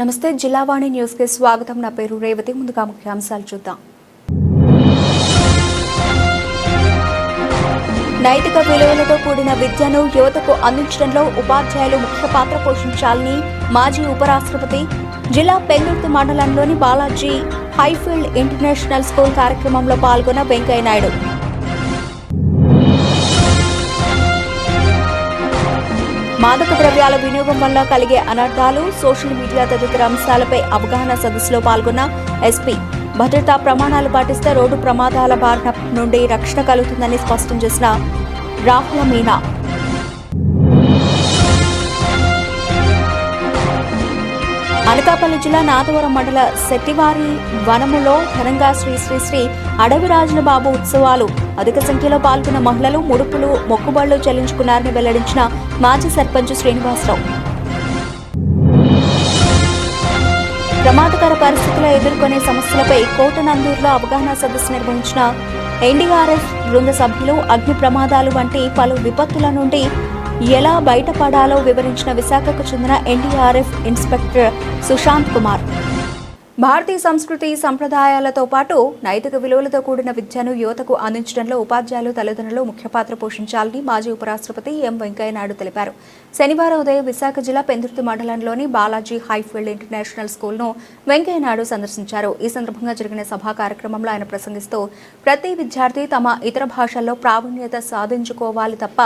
నమస్తే జిల్లావాణి న్యూస్ కి స్వాగతం. నా పేరు రేవతి. ముందుగా ముఖ్యాంశాలు చూద్దాం. నైతిక విలువలతో కూడిన విద్యను యువతకు అందించడంలో ఉపాధ్యాయులు ముఖ్య పాత్ర పోషించాలని మాజీ ఉపరాష్ట్రపతి జిల్లా పెందుర్తి మండలంలోని బాలాజీ హైఫీల్డ్ ఇంటర్నేషనల్ స్కూల్ కార్యక్రమంలో పాల్గొన్న వెంకయ్య నాయుడు. మాదక ద్రవ్యాల వినియోగం వల్ల కలిగే అనర్థాలు, సోషల్ మీడియా తదితర అంశాలపై అవగాహన సదస్సులో పాల్గొన్న ఎస్పీ. భద్రతా ప్రమాణాలు పాటిస్తే రోడ్డు ప్రమాదాల బారిన నుండి రక్షణ కలుగుతుందని స్పష్టం చేసిన రాహుల మీనా. అనకాపల్లి జిల్లా నాదవరం మండల శెట్టివారి వనములో ఘనంగా శ్రీ శ్రీ శ్రీ అడవిరాజుల బాబు ఉత్సవాలు. అధిక సంఖ్యలో పాల్గొన్న మహిళలు ముడుపులు, మొక్కుబళ్లు చెల్లించుకున్నారని వెల్లడించిన మాజీ సర్పంచ్ శ్రీనివాసరావు. ప్రమాదకర పరిస్థితుల్లో ఎదుర్కొనే సమస్యలపై కోటనందూరులో అవగాహన సదస్సు నిర్వహించిన ఎన్డీఆర్ఎఫ్ బృంద సభ్యులు. అగ్ని ప్రమాదాలు వంటి పలు విపత్తుల నుండి ఎలా బయటపడాలో వివరించిన విశాఖకు చెందిన ఎన్డీఆర్ఎఫ్ ఇన్స్పెక్టర్ సుశాంత్ కుమార్. భారతీయ సంస్కృతి సంప్రదాయాలతో పాటు నైతిక విలువలతో కూడిన విద్యను యువతకు అందించడంలో ఉపాధ్యాయులు, తల్లిదండ్రులు ముఖ్య పాత్ర పోషించాలని మాజీ ఉపరాష్ట్రపతి వెంకయ్య నాయుడు తెలిపారు. శనివారం ఉదయం విశాఖ జిల్లా పెందుర్తి మండలంలోని బాలాజీ హైఫీల్డ్ ఇంటర్నేషనల్ స్కూల్ను వెంకయ్య నాయుడు సందర్శించారు. ఈ సందర్భంగా జరిగిన సభా కార్యక్రమంలో ఆయన ప్రసంగిస్తూ ప్రతి విద్యార్థి తమ ఇతర భాషల్లో ప్రావీణ్యత సాధించుకోవాలి తప్ప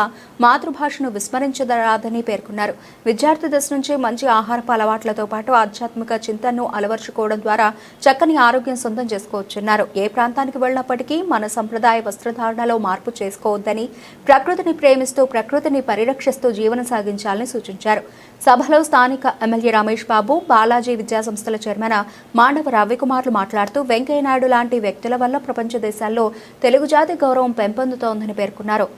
మాతృభాషను విస్మరించరాదని పేర్కొన్నారు. విద్యార్థి దశ నుంచి మంచి ఆహారపు అలవాట్లతో పాటు ఆధ్యాత్మిక చింతనను అలవర్చుకోవడం ద్వారా చక్కని ఆరోగ్యం సొంతం చేసుకోవచ్చన్నారు. ఏ ప్రాంతానికి వెళ్ళినప్పటికీ మన సంప్రదాయ వస్త్రధారణలో మార్పు చేసుకోవద్దని, ప్రకృతిని ప్రేమిస్తూ ప్రకృతిని పరిరక్షిస్తూ జీవనం సాగించాలని సూచించారు. సభలో స్థానిక ఎమ్మెల్యే రమేష్ బాబు, బాలాజీ విద్యాసంస్థల చైర్మన్ మాండవ రవికుమార్లు మాట్లాడుతూ వెంకయ్య నాయుడు లాంటి వ్యక్తుల వల్ల ప్రపంచ దేశాల్లో తెలుగు జాతి గౌరవం పెంపొందుతోందని పేర్కొన్నారు.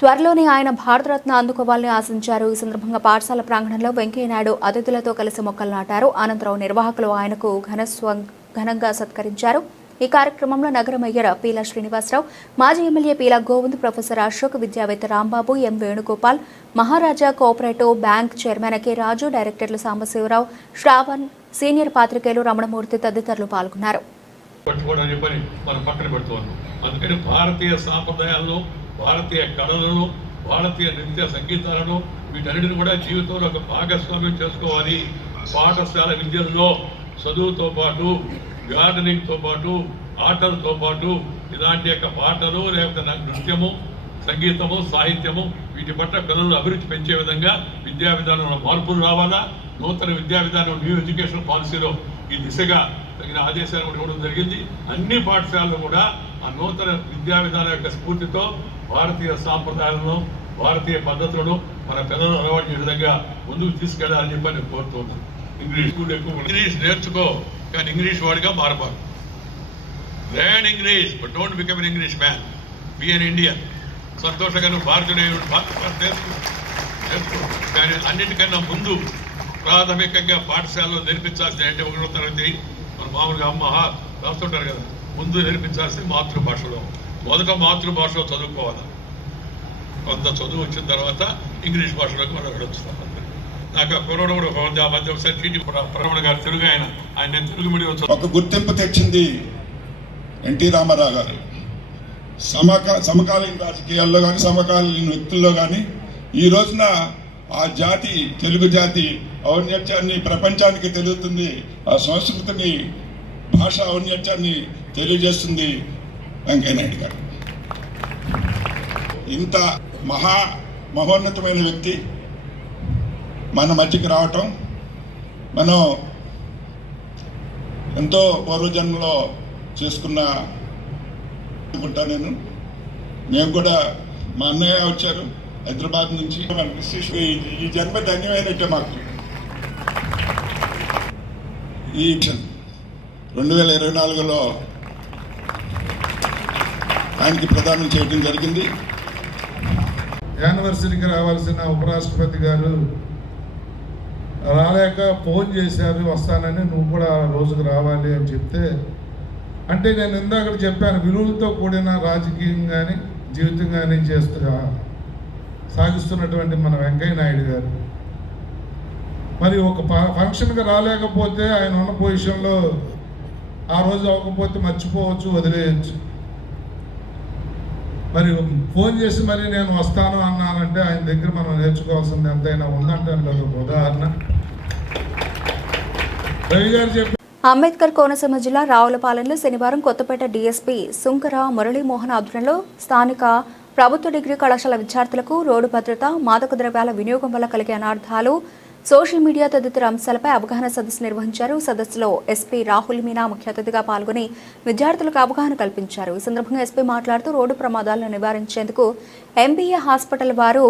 త్వరలోనే ఆయన భారతరత్న అందుకోవాలని ఆశించారు. ఈ సందర్భంగా పాఠశాల ప్రాంగణంలో వెంకయ్య నాయుడు అతిథులతో కలిసి మొక్కలు నాటారు. అనంతరం నిర్వాహకులు ఆయనకు ఘనంగా సత్కరించారు. ఈ కార్యక్రమంలో నగర మేయర్ పీలా శ్రీనివాసరావు, మాజీ ఎమ్మెల్యే పీలా గోవింద్, ప్రొఫెసర్ అశోక్, విద్యావేత్త రాంబాబు, వేణుగోపాల్, మహారాజా కోఆపరేటివ్ బ్యాంక్ చైర్మన్ కె రాజు, డైరెక్టర్లు సాంబశివరావు, శ్రావణ్, సీనియర్ పాత్రికేయులు రమణమూర్తి తదితరులు పాల్గొన్నారు. భారతీయ కళలను, భారతీయ నృత్య సంగీతాలను వీటన్నిటిని కూడా జీవితంలో ఒక భాగస్వామ్యం చేసుకోవాలి. పాఠశాల విద్యల్లో చదువుతో పాటు, గార్డెనింగ్తో పాటు, ఆటలతో పాటు ఇలాంటి యొక్క పాటలు, లేకపోతే నృత్యము, సంగీతము, సాహిత్యము వీటి పట్ల పిల్లలు అభిరుచి పెంచే విధంగా విద్యా విధానంలో మార్పులు రావాలా. నూతన విద్యా విధానం, న్యూ ఎడ్యుకేషన్ పాలసీలో ఈ దిశగా తగిన ఆదేశాలు కూడా ఇవ్వడం జరిగింది. అన్ని పాఠశాలలు కూడా ఆ నూతన విద్యా విధానం యొక్క స్ఫూర్తితో భారతీయ సాంప్రదాయాలను, భారతీయ పద్ధతులను మన పిల్లలు అలవాటు చేసే విధంగా ముందుకు తీసుకెళ్లాలని చెప్పి నేను కోరుతున్నాను. ఇంగ్లీష్ నేర్చుకో, కానీ ఇంగ్లీష్ వాడిగా మారబారు. Learn English but don't become an English man. Be an Indian. సంతోషంగా నువ్వు భారతీయుడు నేర్చుకో, కానీ అన్నిటికన్నా ముందు ప్రాథమికంగా పాఠశాలలో నేర్పించాల్సింది అంటే 1వ తరగతి మన మామూలుగా అమ్మ రాస్తుంటారు కదా, ముందు నేర్పించాల్సింది మాతృభాషలో. మొదట మాతృభాషలో చదువుకోవాలి. కొంత చదువు వచ్చిన తర్వాత ఇంగ్లీష్ భాషలోకి మనం వెళ్ళొచ్చుతాం. నాకు ఆ కుర్రోడు కూడా మధ్య ఒకసారి టీటీ ప్రవణ గారు తెలుగు, ఆయన తెలుగు మీడియం ఒక గుర్తింపు తెచ్చింది ఎన్టీ రామారావు గారు. సమకాలీన రాజకీయాల్లో కానీ, సమకాలీన వ్యక్తుల్లో కానీ ఈ రోజున ఆ జాతి, తెలుగు జాతి ఔన్నత్యాన్ని ప్రపంచానికి తెలుగుతుంది. ఆ సంస్కృతిని, భాషా ఔన్నత్యాన్ని తెలియజేస్తుంది వెంకయ్య నాయుడు గారు. ఇంత మహోన్నతమైన వ్యక్తి మన మధ్యకి రావటం, మనం ఎంతో పూర్వజన్మలో చేసుకున్న అనుకుంటా నేను. మేము కూడా, మా అన్నయ్య వచ్చారు హైదరాబాద్ నుంచి. ఈ జన్మ ధన్యమైనట్టే మాకు. ఈ 2024లో ఆయనకి ప్రదానం చేయడం జరిగింది. యానివర్సరీకి రావాల్సిన ఉపరాష్ట్రపతి గారు రాలేక ఫోన్ చేశారు, వస్తానని, నువ్వు కూడా రోజుకు రావాలి అని చెప్తే, అంటే నేను ఇందాక చెప్పాను, విలువలతో కూడిన రాజకీయం కానీ జీవితం కానీ సాగిస్తున్నటువంటి మన వెంకయ్య నాయుడు గారు మరి ఒక ఫంక్షన్కి రాలేకపోతే ఆయన ఉన్న పొజిషన్లో ఆ రోజు అవ్వకపోతే మర్చిపోవచ్చు, వదిలేయచ్చు. మరి ఫోన్ చేసి మరి నేను వస్తాను అన్నానంటే ఆయన దగ్గర మనం నేర్చుకోవాల్సింది ఎంతైనా ఉందంటాను కదా ఒక ఉదాహరణ. రవి గారు చెప్పి అంబేద్కర్ కోనసీమ జిల్లా రావులపాలెంలో శనివారం కొత్తపేట డీఎస్పీ సుంకర మురళీమోహన్ ఆధ్వర్యంలో స్థానిక ప్రభుత్వ డిగ్రీ కళాశాల విద్యార్థులకు రోడ్డు భద్రత, మాదక ద్రవ్యాల వినియోగం వల్ల కలిగే అనార్థాలు, సోషల్ మీడియా తదితర అంశాలపై అవగాహన సదస్సు నిర్వహించారు. సదస్సులో ఎస్పీ రాహుల్ మీనా ముఖ్య అతిథిగా పాల్గొని విద్యార్థులకు అవగాహన కల్పించారు. ఈ సందర్భంగా ఎస్పీ మాట్లాడుతూ రోడ్డు ప్రమాదాలను నివారించేందుకు ఎంబీఏ హాస్పిటల్ వారు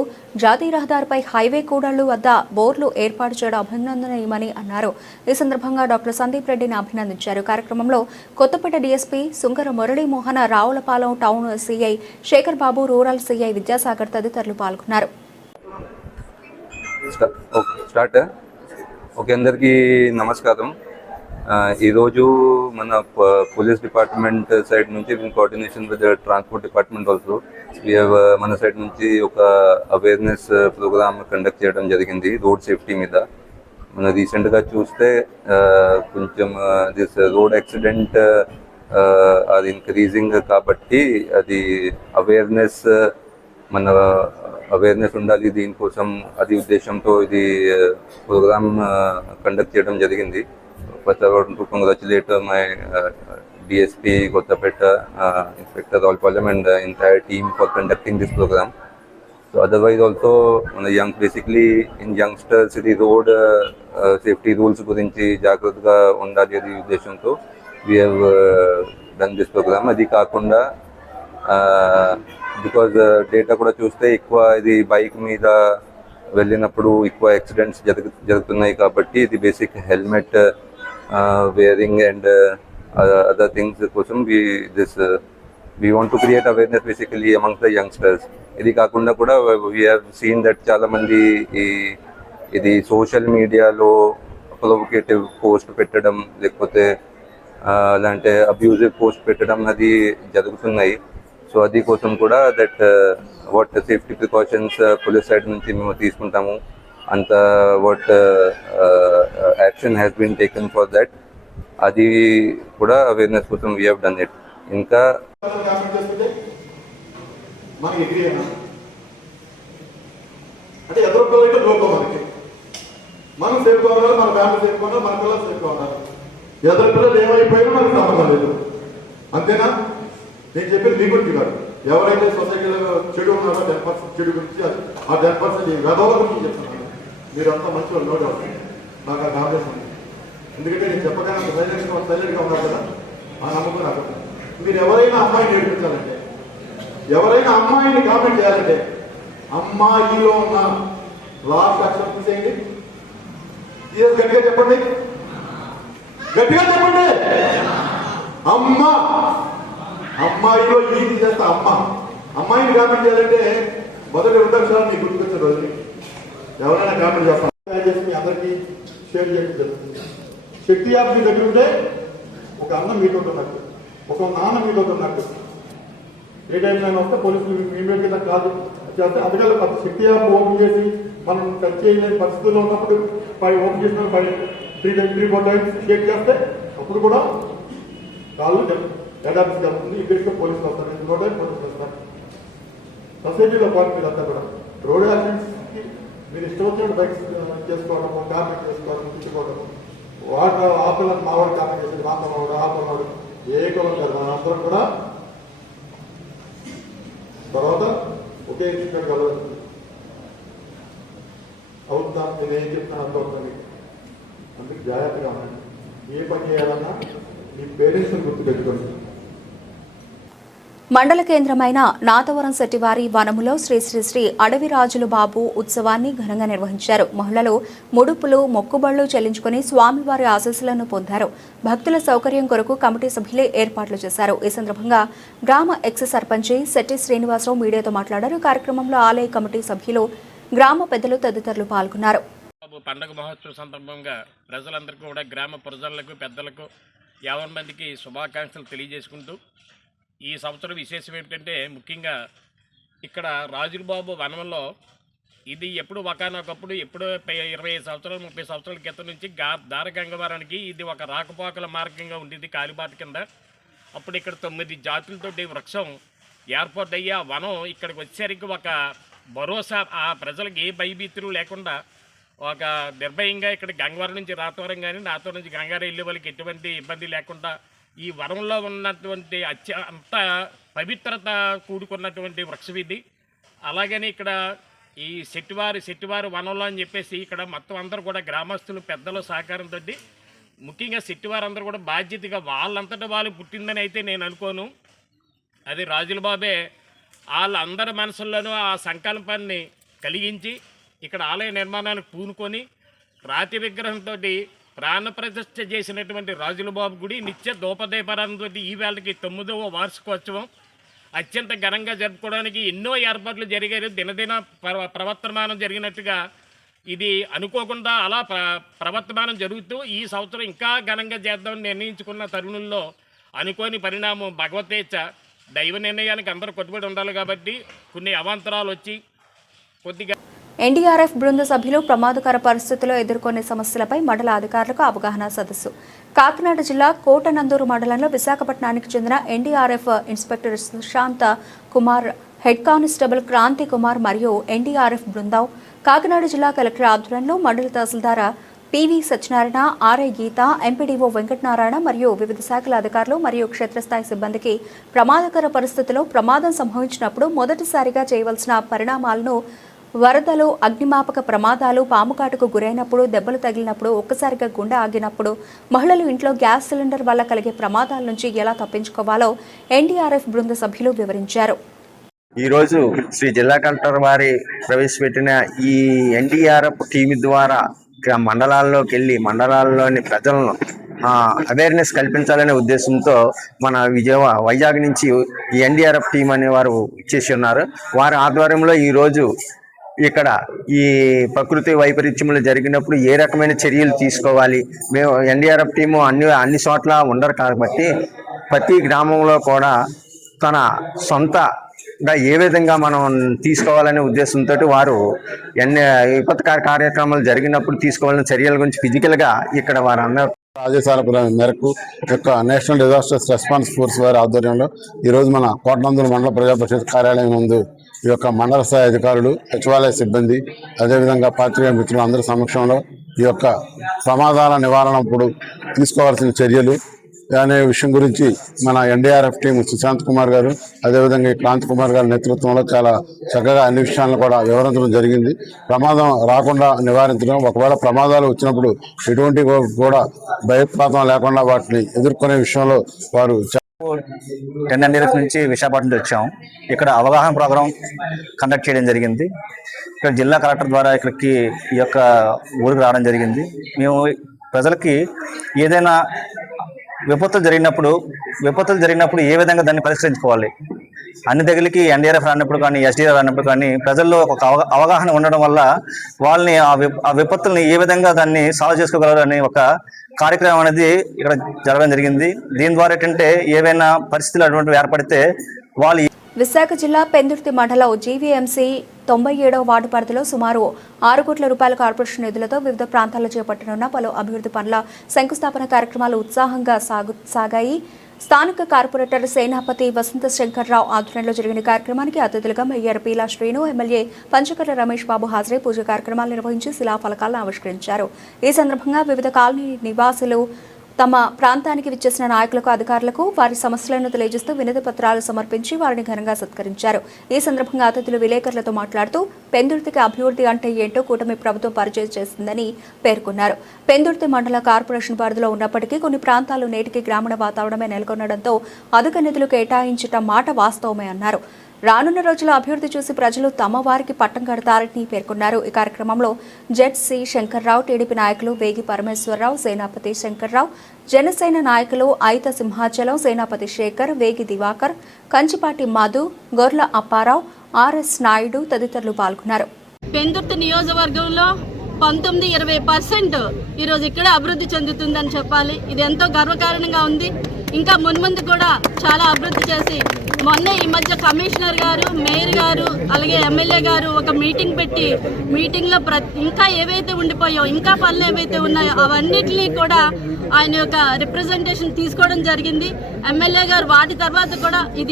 జాతీయ రహదారిపై హైవే కూడళ్లు వద్ద బోర్లు ఏర్పాటు చేయడం అభినందనీయమని అన్నారు. ఈ సందర్భంగా డాక్టర్ సందీప్ రెడ్డిని అభినందించారు. కార్యక్రమంలో Kothapeta DSP Sunkara Muralimohan, Ravulapalem town CI Sekhar Babu, rural CI Vidyasagar తదితరులు పాల్గొన్నారు. ఓకే, అందరికీ నమస్కారం. ఈరోజు మన పోలీస్ డిపార్ట్మెంట్ సైడ్ నుంచి in coordination with transport department also మన సైడ్ నుంచి ఒక అవేర్నెస్ ప్రోగ్రామ్ కండక్ట్ చేయడం జరిగింది రోడ్ సేఫ్టీ మీద. మన రీసెంట్గా చూస్తే కొంచెం దిస్ రోడ్ యాక్సిడెంట్ అది ఇంక్రీజింగ్ కాబట్టి అది అవేర్నెస్ ఉండాలి. దీనికోసం అది ఉద్దేశంతో ఇది ప్రోగ్రామ్ కండక్ట్ చేయడం జరిగింది. First I want to congratulate my DSP Kothapeta, inspector Ravulapalem and entire team for conducting this program. So otherwise also మన బేసిక్లీ ఇన్ యంగ్స్టర్స్ ఇది రోడ్ సేఫ్టీ రూల్స్ గురించి జాగ్రత్తగా ఉండాలి అనే ఉద్దేశంతో we have done this program. అది కాకుండా బికాజ్ డేటా కూడా చూస్తే ఎక్కువ ఇది బైక్ మీద వెళ్ళినప్పుడు ఎక్కువ యాక్సిడెంట్స్ జరుగుతున్నాయి కాబట్టి ఇది basic helmet wearing and other things కోసం we want to create awareness basically amongst the youngsters. ఇది కాకుండా కూడా వీ హ్యావ్ సీన్ దట్ చాలా మంది ఇది సోషల్ మీడియాలో ప్రొవోకేటివ్ పోస్ట్ పెట్టడం లేకపోతే అలాంటి అబ్యూజివ్ పోస్ట్ పెట్టడం అది జరుగుతున్నాయి. సో అది కోసం కూడా that what safety precautions police side నుంచి మేము తీసుకుంటాము అంత what action has been taken for that, అది కూడా అవేర్నెస్ కోసం వీ హ్యావ్ డన్ ఇట్. ఇంకా అంటే ఎదురు పిల్లలకి లోపం మనకి మనం సేఫ్ కావాలి, మన ఫ్యామిలీ సేఫ్ కావాలి, మన పిల్లలు సేఫ్ కావాలి. ఎదురు పిల్లలు ఏమైపోయినా మనకు సంబంధం లేదు. అంతేనా? నేను చెప్పేది మీ గురించి కాదు. ఎవరైతే సొసైటీలో చెడు ఉన్నారో 10% చెడు గురించి ఆ 10% గదవల గురించి చెప్తున్నాను. మీరు అంతా మంచి వాళ్ళు నోట్ అవుతుంది. నాకు ఆ కాంగ్రెస్ ఉంది. ఎందుకంటే నేను చెప్పగానే సైలెంట్గా ఉన్నారు కదా, ఆ నమ్మకం నాకు. మీరు ఎవరైనా అమ్మాయిని నేర్పించాలంటే, ఎవరైనా అమ్మాయిని కామెంట్ చేయాలంటే అమ్మాయిలో ఉన్న లాస్ట్ అక్షరం తీసేయండి. గట్టిగా చెప్పండి, గట్టిగా చెప్పండి. అమ్మ, అమ్మాయిలో ఈ చేస్తా అమ్మ. అమ్మాయిని కామెంట్ చేయాలంటే మొదటి 2 అక్షరాలు మీకు గుర్తుకొచ్చే రోజుని ఎవరైనా కామెంట్ చేస్తాను చేసి మీ అందరికీ షేర్ చేయడం జరుగుతుంది. శక్తి యాప్ మీ దగ్గర ఉంటే ఒక అన్న మీతో ఉన్నట్టు, ఒక నాన్న మీతో ఉన్నట్టు. ఏ టైంలో వస్తే పోలీసులు ఇమీడియట్ గా కాదు చేస్తే అందుకని శక్తి యాప్ ఓపెన్ చేసి మనం టచ్ చేయలేని పరిస్థితుల్లో ఉన్నప్పుడు ఓపెన్ చేసిన 3-4 టైమ్స్ షేక్ చేస్తే అప్పుడు కూడా కాళ్ళు హెడ్ ఆఫీస్కి వెళ్తుంది. ఇక్కడికి పోలీసులు వస్తారు, రోడ్ పోలీసులు వస్తారు. సొసైటీలో పాటు మీరంతా కూడా రోడ్ యాక్సిడెంట్స్కి మీరు ఇష్టం వచ్చినట్టు బైక్స్ చేసుకోవడం, కార్మిక్ చేసుకోవడం, తిట్టుకోవడం, వాటర్ ఆపిల్లని మావాడు కార్మిక్ చేసేది, మాతమావాడు ఆపమాడు ఏ కులం కాదు. మన అందరం కూడా తర్వాత ఒకే ఇన్సిడెంట్ కలదు అవుతుందా? నేను ఏం చెప్తాను అంత అవుతుంది. అందుకు జాగ్రత్తగా ఉండండి. ఏ పని చేయాలన్నా మీ పేరెంట్స్ని గుర్తుపెట్టుకోండి. మండల కేంద్రమైన నాతవరం శెట్టివారి వనములో శ్రీ శ్రీ శ్రీ అడవిరాజులు బాబు ఉత్సవాన్ని ఘనంగా నిర్వహించారు. మహిళలు ముడుపులు, మొక్కుబళ్లు చెల్లించుకుని స్వామివారి ఆశీస్సులను పొందారు. భక్తుల సౌకర్యం కొరకు కమిటీ సభ్యులే ఏర్పాట్లు చేశారు. ఈ సందర్భంగా గ్రామ ఎక్స్ సర్పంచి శెట్టి శ్రీనివాసరావు మీడియాతో మాట్లాడారు. కార్యక్రమంలో ఆలయ కమిటీ సభ్యులు, గ్రామ పెద్దలు తదితరులు పాల్గొన్నారు. పండుగ మహోత్సవ సందర్భంగా ప్రజలందరికీ కూడా గ్రామ ప్రజలకు, పెద్దలకు 50 మందికి శుభాకాంక్షలు తెలియజేసుకుంటూ, ఈ సంవత్సరం విశేషం ఏంటంటే ముఖ్యంగా ఇక్కడ రాజులబాబు వనంలో ఇది ఎప్పుడు ఒకనొకప్పుడు ఎప్పుడు 25 సంవత్సరాలు 30 సంవత్సరాల క్రితం నుంచి దారగంగవరానికి ఇది ఒక రాకపోకల మార్గంగా ఉండేది, కాలిబాట కింద. అప్పుడు ఇక్కడ 9 జాతులతోటి వృక్షం ఏర్పాటయ్యి ఆ వనం ఇక్కడికి వచ్చేసరికి ఒక భరోసా, ఆ ప్రజలకు ఏ భయభీతులు లేకుండా ఒక నిర్భయంగా ఇక్కడ గంగవరం నుంచి రాతవరం కానీ రాతవరం నుంచి గంగారం వెళ్ళే వాళ్ళకి ఎటువంటి ఇబ్బంది లేకుండా ఈ వనంలో ఉన్నటువంటి అంత పవిత్రత కూడుకున్నటువంటి వృక్షం ఇది. అలాగని ఇక్కడ ఈ శెట్టివారి వనంలో అని చెప్పేసి ఇక్కడ మొత్తం అందరూ కూడా గ్రామస్తులు పెద్దల సహకారంతో, ముఖ్యంగా శెట్టివారందరూ కూడా బాధ్యతగా వాళ్ళంతటా వాళ్ళు పుట్టిందని అయితే నేను అనుకోను. అది రాజుల బాబే వాళ్ళందరి మనసుల్లోనూ ఆ సంకల్పాన్ని కలిగించి ఇక్కడ ఆలయ నిర్మాణానికి పూనుకొని రాతి విగ్రహంతో ప్రాణప్రతిష్ఠ చేసినటువంటి రాజుల బాబు గుడి నిత్య దూపదీపారాధనతో ఈ వేళకి 9వ వార్షికోత్సవం అత్యంత ఘనంగా జరుపుకోవడానికి ఎన్నో ఏర్పాట్లు జరిగాయి. దినదిన ప్రవర్తమానం జరిగినట్టుగా ఇది అనుకోకుండా అలా ప్రవర్తమానం జరుగుతూ ఈ సంవత్సరం ఇంకా ఘనంగా చేద్దామని నిర్ణయించుకున్న తరుణంలో అనుకోని పరిణామం భగవతేచ్ఛ, దైవ నిర్ణయానికి అందరూ కట్టుబడి ఉండాలి కాబట్టి కొన్ని అవాంతరాలు వచ్చి కొద్దిగా. ఎన్డీఆర్ఎఫ్ బృంద సభ్యులు ప్రమాదకర పరిస్థితుల్లో ఎదుర్కొనే సమస్యలపై మండల అధికారులకు అవగాహన సదస్సు. కాకినాడ జిల్లా కోటనందూరు మండలంలో విశాఖపట్నానికి చెందిన NDRF inspector Sushanta Kumar, head constable Kranthi Kumar మరియు ఎన్డీఆర్ఎఫ్ బృందం కాకినాడ జిల్లా కలెక్టర్ ఆధ్వర్యంలో మండల tahsildar PV Satyanarayana, RI Geetha, MPDO Venkatanarayana మరియు వివిధ శాఖల అధికారులు మరియు క్షేత్రస్థాయి సిబ్బందికి ప్రమాదకర పరిస్థితుల్లో ప్రమాదం సంభవించినప్పుడు మొదటిసారిగా చేయవలసిన పరిణామాలను, వరదలు, అగ్నిమాపక ప్రమాదాలు, పాముకాటుకు గురైనప్పుడు, దెబ్బలు తగిలినప్పుడు, ఒక్కసారిగా గుండె ఆగినప్పుడు, మహిళలు ఇంట్లో గ్యాస్ సిలిండర్ వల్ల కలిగే ప్రమాదాల నుంచి ఎలా తప్పించుకోవాలో ఎన్డీఆర్ఎఫ్ బృంద సభ్యులు వివరించారు. ఈరోజు శ్రీ జిల్లా కలెక్టర్ వారి ప్రవేశపెట్టిన ఈ ఎన్డీఆర్ఎఫ్ టీం ద్వారా మండలాల్లోకి వెళ్ళి మండలాల్లోని ప్రజలను అవేర్నెస్ కల్పించాలనే ఉద్దేశంతో మన వైజాగ్ నుంచి ఈ ఎన్డీఆర్ఎఫ్ టీం అనే వారు ఇచ్చేసి ఉన్నారు. వారి ఆధ్వర్యంలో ఈరోజు ఇక్కడ ఈ ప్రకృతి వైపరీత్యములు జరిగినప్పుడు ఏ రకమైన చర్యలు తీసుకోవాలి, మేము ఎన్డీఆర్ఎఫ్ టీము అన్ని చోట్ల ఉండరు కాబట్టి ప్రతి గ్రామంలో కూడా తన సొంతగా ఏ విధంగా మనం తీసుకోవాలనే ఉద్దేశంతో వారు విపత్తు కార్యక్రమాలు జరిగినప్పుడు తీసుకోవాలనే చర్యల గురించి ఫిజికల్గా ఇక్కడ వారు అందరూ ఆదేశాల మేరకు యొక్క నేషనల్ డిజాస్టర్స్ రెస్పాన్స్ ఫోర్స్ వారి ఆధ్వర్యంలో ఈరోజు మన కోటనందూరు మండల ప్రజా పరిషత్ కార్యాలయం ముందు ఈ యొక్క మండల స్థాయి అధికారులు, సచివాలయ సిబ్బంది, అదేవిధంగా పాత్రికేయ మిత్రులు అందరి సమక్షంలో ఈ యొక్క ప్రమాదాల నివారణప్పుడు తీసుకోవాల్సిన చర్యలు అనే విషయం గురించి మన ఎన్డీఆర్ఎఫ్ టీం సుశాంత్ కుమార్ గారు, అదేవిధంగా క్రాంతి కుమార్ గారి నేతృత్వంలో చాలా చక్కగా అన్ని విషయాలను కూడా వివరించడం జరిగింది. ప్రమాదం రాకుండా నివారించడం, ఒకవేళ ప్రమాదాలు వచ్చినప్పుడు ఎటువంటి కూడా భయప్రాంతం లేకుండా వాటిని ఎదుర్కొనే విషయంలో వారు ఎన్డీఆర్ఎఫ్ నుంచి విశాఖపట్నం వచ్చాం. ఇక్కడ అవగాహన ప్రోగ్రాం కండక్ట్ చేయడం జరిగింది. ఇక్కడ జిల్లా కలెక్టర్ ద్వారా ఇక్కడికి ఈ యొక్క ఊరికి రావడం జరిగింది. మేము ప్రజలకి ఏదైనా విపత్తులు జరిగినప్పుడు ఏ విధంగా దాన్ని పరిష్కరించుకోవాలి, అన్ని దగ్గరికి ఎన్డీఆర్ఎఫ్ రానప్పుడు కానీ ఎస్డీఆర్ రానప్పుడు కానీ ప్రజల్లో ఒక అవగాహన ఉండడం వల్ల వాళ్ళని ఆ విపత్తుల్ని ఏ విధంగా దాన్ని సాల్వ్ చేసుకోగలరు అనే ఒక కార్యక్రమం అనేది ఇక్కడ జరగడం జరిగింది. దీని ద్వారా ఏంటంటే ఏవైనా పరిస్థితులు అటువంటివి ఏర్పడితే వాళ్ళు. విశాఖ జిల్లా పెందుర్తి మండలం జీవీఎంసీ 97వ వార్డు పరిధిలో సుమారు 6 కోట్ల రూపాయల కార్పొరేషన్ నిధులతో వివిధ ప్రాంతాల్లో చేపట్టనున్న పలు అభివృద్ధి పనుల శంకుస్థాపన కార్యక్రమాలు ఉత్సాహంగా సాగాయి. స్థానిక కార్పొరేటర్ సేనాపతి వసంత శంకర్రావు ఆధ్వర్యంలో జరిగిన కార్యక్రమానికి అతిథులుగా మేయర్ పీలా శ్రీను, ఎమ్మెల్యే పంచకర్ల రమేష్ బాబు హాజరై పూజ కార్యక్రమాలు నిర్వహించి శిలాఫలకాలను ఆవిష్కరించారు. ఈ సందర్భంగా వివిధ కాలనీ నివాసులు తమ ప్రాంతానికి విచ్చేసిన నాయకులకు, అధికారులకు వారి సమస్యలను తెలియజేస్తూ వినతి పత్రాలు సమర్పించి వారిని ఘనంగా సత్కరించారు. ఈ సందర్భంగా అతిథులు విలేకరులతో మాట్లాడుతూ పెందుర్తికి అభివృద్ధి అంటే ఏంటో కూటమి ప్రభుత్వం పరిచయం చేసిందని పేర్కొన్నారు. పెందుర్తి మండల కార్పొరేషన్ పరిధిలో ఉన్నప్పటికీ కొన్ని ప్రాంతాలు నేటికి గ్రామీణ వాతావరణమే నెలకొనడంతో అధిక నిధులు కేటాయించటం మాట వాస్తవమే అన్నారు. రానున్న రోజుల్లో అభివృద్ధి చూసి ప్రజలు తమ వారికి పట్టం కడతారని పేర్కొన్నారు. ఈ కార్యక్రమంలో జెడ్.సి. శంకర్రావు, టీడీపీ నాయకులు వేగి పరమేశ్వరరావు, సేనాపతి శంకర్రావు, జనసేన నాయకులు ఐత సింహాచలం, సేనాపతి శేఖర్, వేగి దివాకర్, కంచిపాటి మధు, గొర్ల అప్పారావు, ఆర్ఎస్ నాయుడు తదితరులు పాల్గొన్నారు. పెందుర్తి నియోజకవర్గంలో 19-20% ఈరోజు ఇక్కడ అభివృద్ధి చెందుతుందని చెప్పాలి. ఇది ఎంతో గర్వకారణంగా ఉంది. ఇంకా మున్ముందు కూడా చాలా అభివృద్ధి చేసి మొన్న ఈ మధ్య కమిషనర్ గారు, మేయర్ గారు, అలాగే ఎమ్మెల్యే గారు ఒక మీటింగ్ పెట్టి మీటింగ్లో ఇంకా ఏవైతే ఉండిపోయో, ఇంకా పనులు ఏవైతే ఉన్నాయో అవన్నిటినీ కూడా ఆయన యొక్క రిప్రజెంటేషన్ తీసుకోవడం జరిగింది. ఎమ్మెల్యే గారు వాటి తర్వాత కూడా ఈ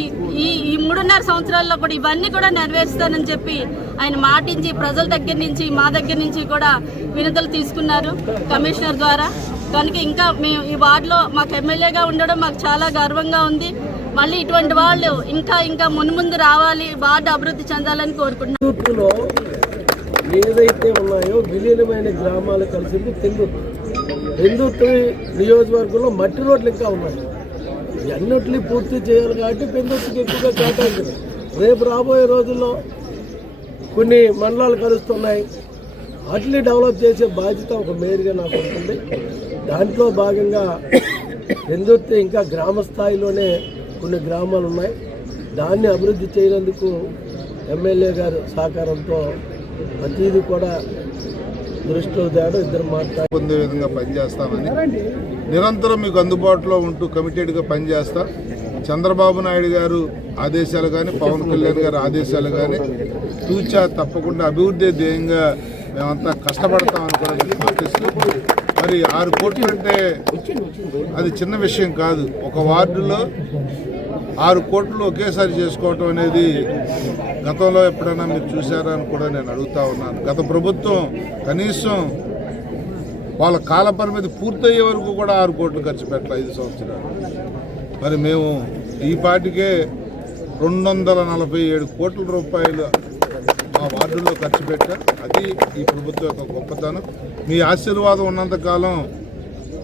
3.5 సంవత్సరాల్లో కూడా ఇవన్నీ కూడా నెరవేరుస్తానని చెప్పి ఆయన మాటించి ప్రజల దగ్గర నుంచి మా దగ్గర నుంచి కూడా వినతులు తీసుకున్నారు కమిషనర్ ద్వారా. కనుక ఇంకా మేము ఈ వార్డులో మాకు ఎమ్మెల్యేగా ఉండడం మాకు చాలా గర్వంగా ఉంది. మళ్ళీ ఇటువంటి వాళ్ళు ఇంకా మున్ముందు రావాలి, వార్డు అభివృద్ధి చెందాలని కోరుకుంటున్నాం. ఏదైతే ఉన్నాయో విలీనమైన గ్రామాలు కలిసింది పెందుర్తి నియోజకవర్గంలో మట్టి రోడ్లు ఇంకా ఉన్నాయి. అన్నిటినీ పూర్తి చేయాలి కాబట్టి పెందుర్తికి ఎక్కువగా కేటాయించారు. రేపు రాబోయే రోజుల్లో కొన్ని మండలాలు కలుస్తున్నాయి, వాటిని డెవలప్ చేసే బాధ్యత ఒక మేయర్గా నాకు ఉంటుంది. దాంట్లో భాగంగా పెందుర్తి ఇంకా గ్రామ స్థాయిలోనే కొన్ని గ్రామాలు ఉన్నాయి. దాన్ని అభివృద్ధి చేయనందుకు ఎమ్మెల్యే గారు సహకారంతో ప్రతిదీ కూడా దృష్టిలో తేడా ఇద్దరు పొందే విధంగా పనిచేస్తామని నిరంతరం మీకు అందుబాటులో ఉంటూ కమిటెడ్గా పనిచేస్తా. చంద్రబాబు నాయుడు గారు ఆదేశాలు కానీ, పవన్ కళ్యాణ్ గారు ఆదేశాలు కానీ తూచా తప్పకుండా అభివృద్ధి ధ్యేయంగా మేమంతా కష్టపడతామని కూడా మీకు మాటిస్తూ, మరి 6 కోట్లు అంటే అది చిన్న విషయం కాదు. ఒక వార్డులో 6 కోట్లు ఒకేసారి చేసుకోవటం అనేది గతంలో ఎప్పుడైనా మీరు చూసారా అని కూడా నేను అడుగుతా ఉన్నాను. గత ప్రభుత్వం కనీసం వాళ్ళ కాల పరిమితి పూర్తయ్యే వరకు కూడా 6 కోట్లు ఖర్చు పెట్టాలి 5 సంవత్సరాలు. మరి మేము ఈ పాటికే 247 కోట్ల రూపాయలు ఆ వార్డుల్లో ఖర్చు పెట్టాం. అది ఈ ప్రభుత్వం యొక్క గొప్పతనం. మీ ఆశీర్వాదం ఉన్నంతకాలం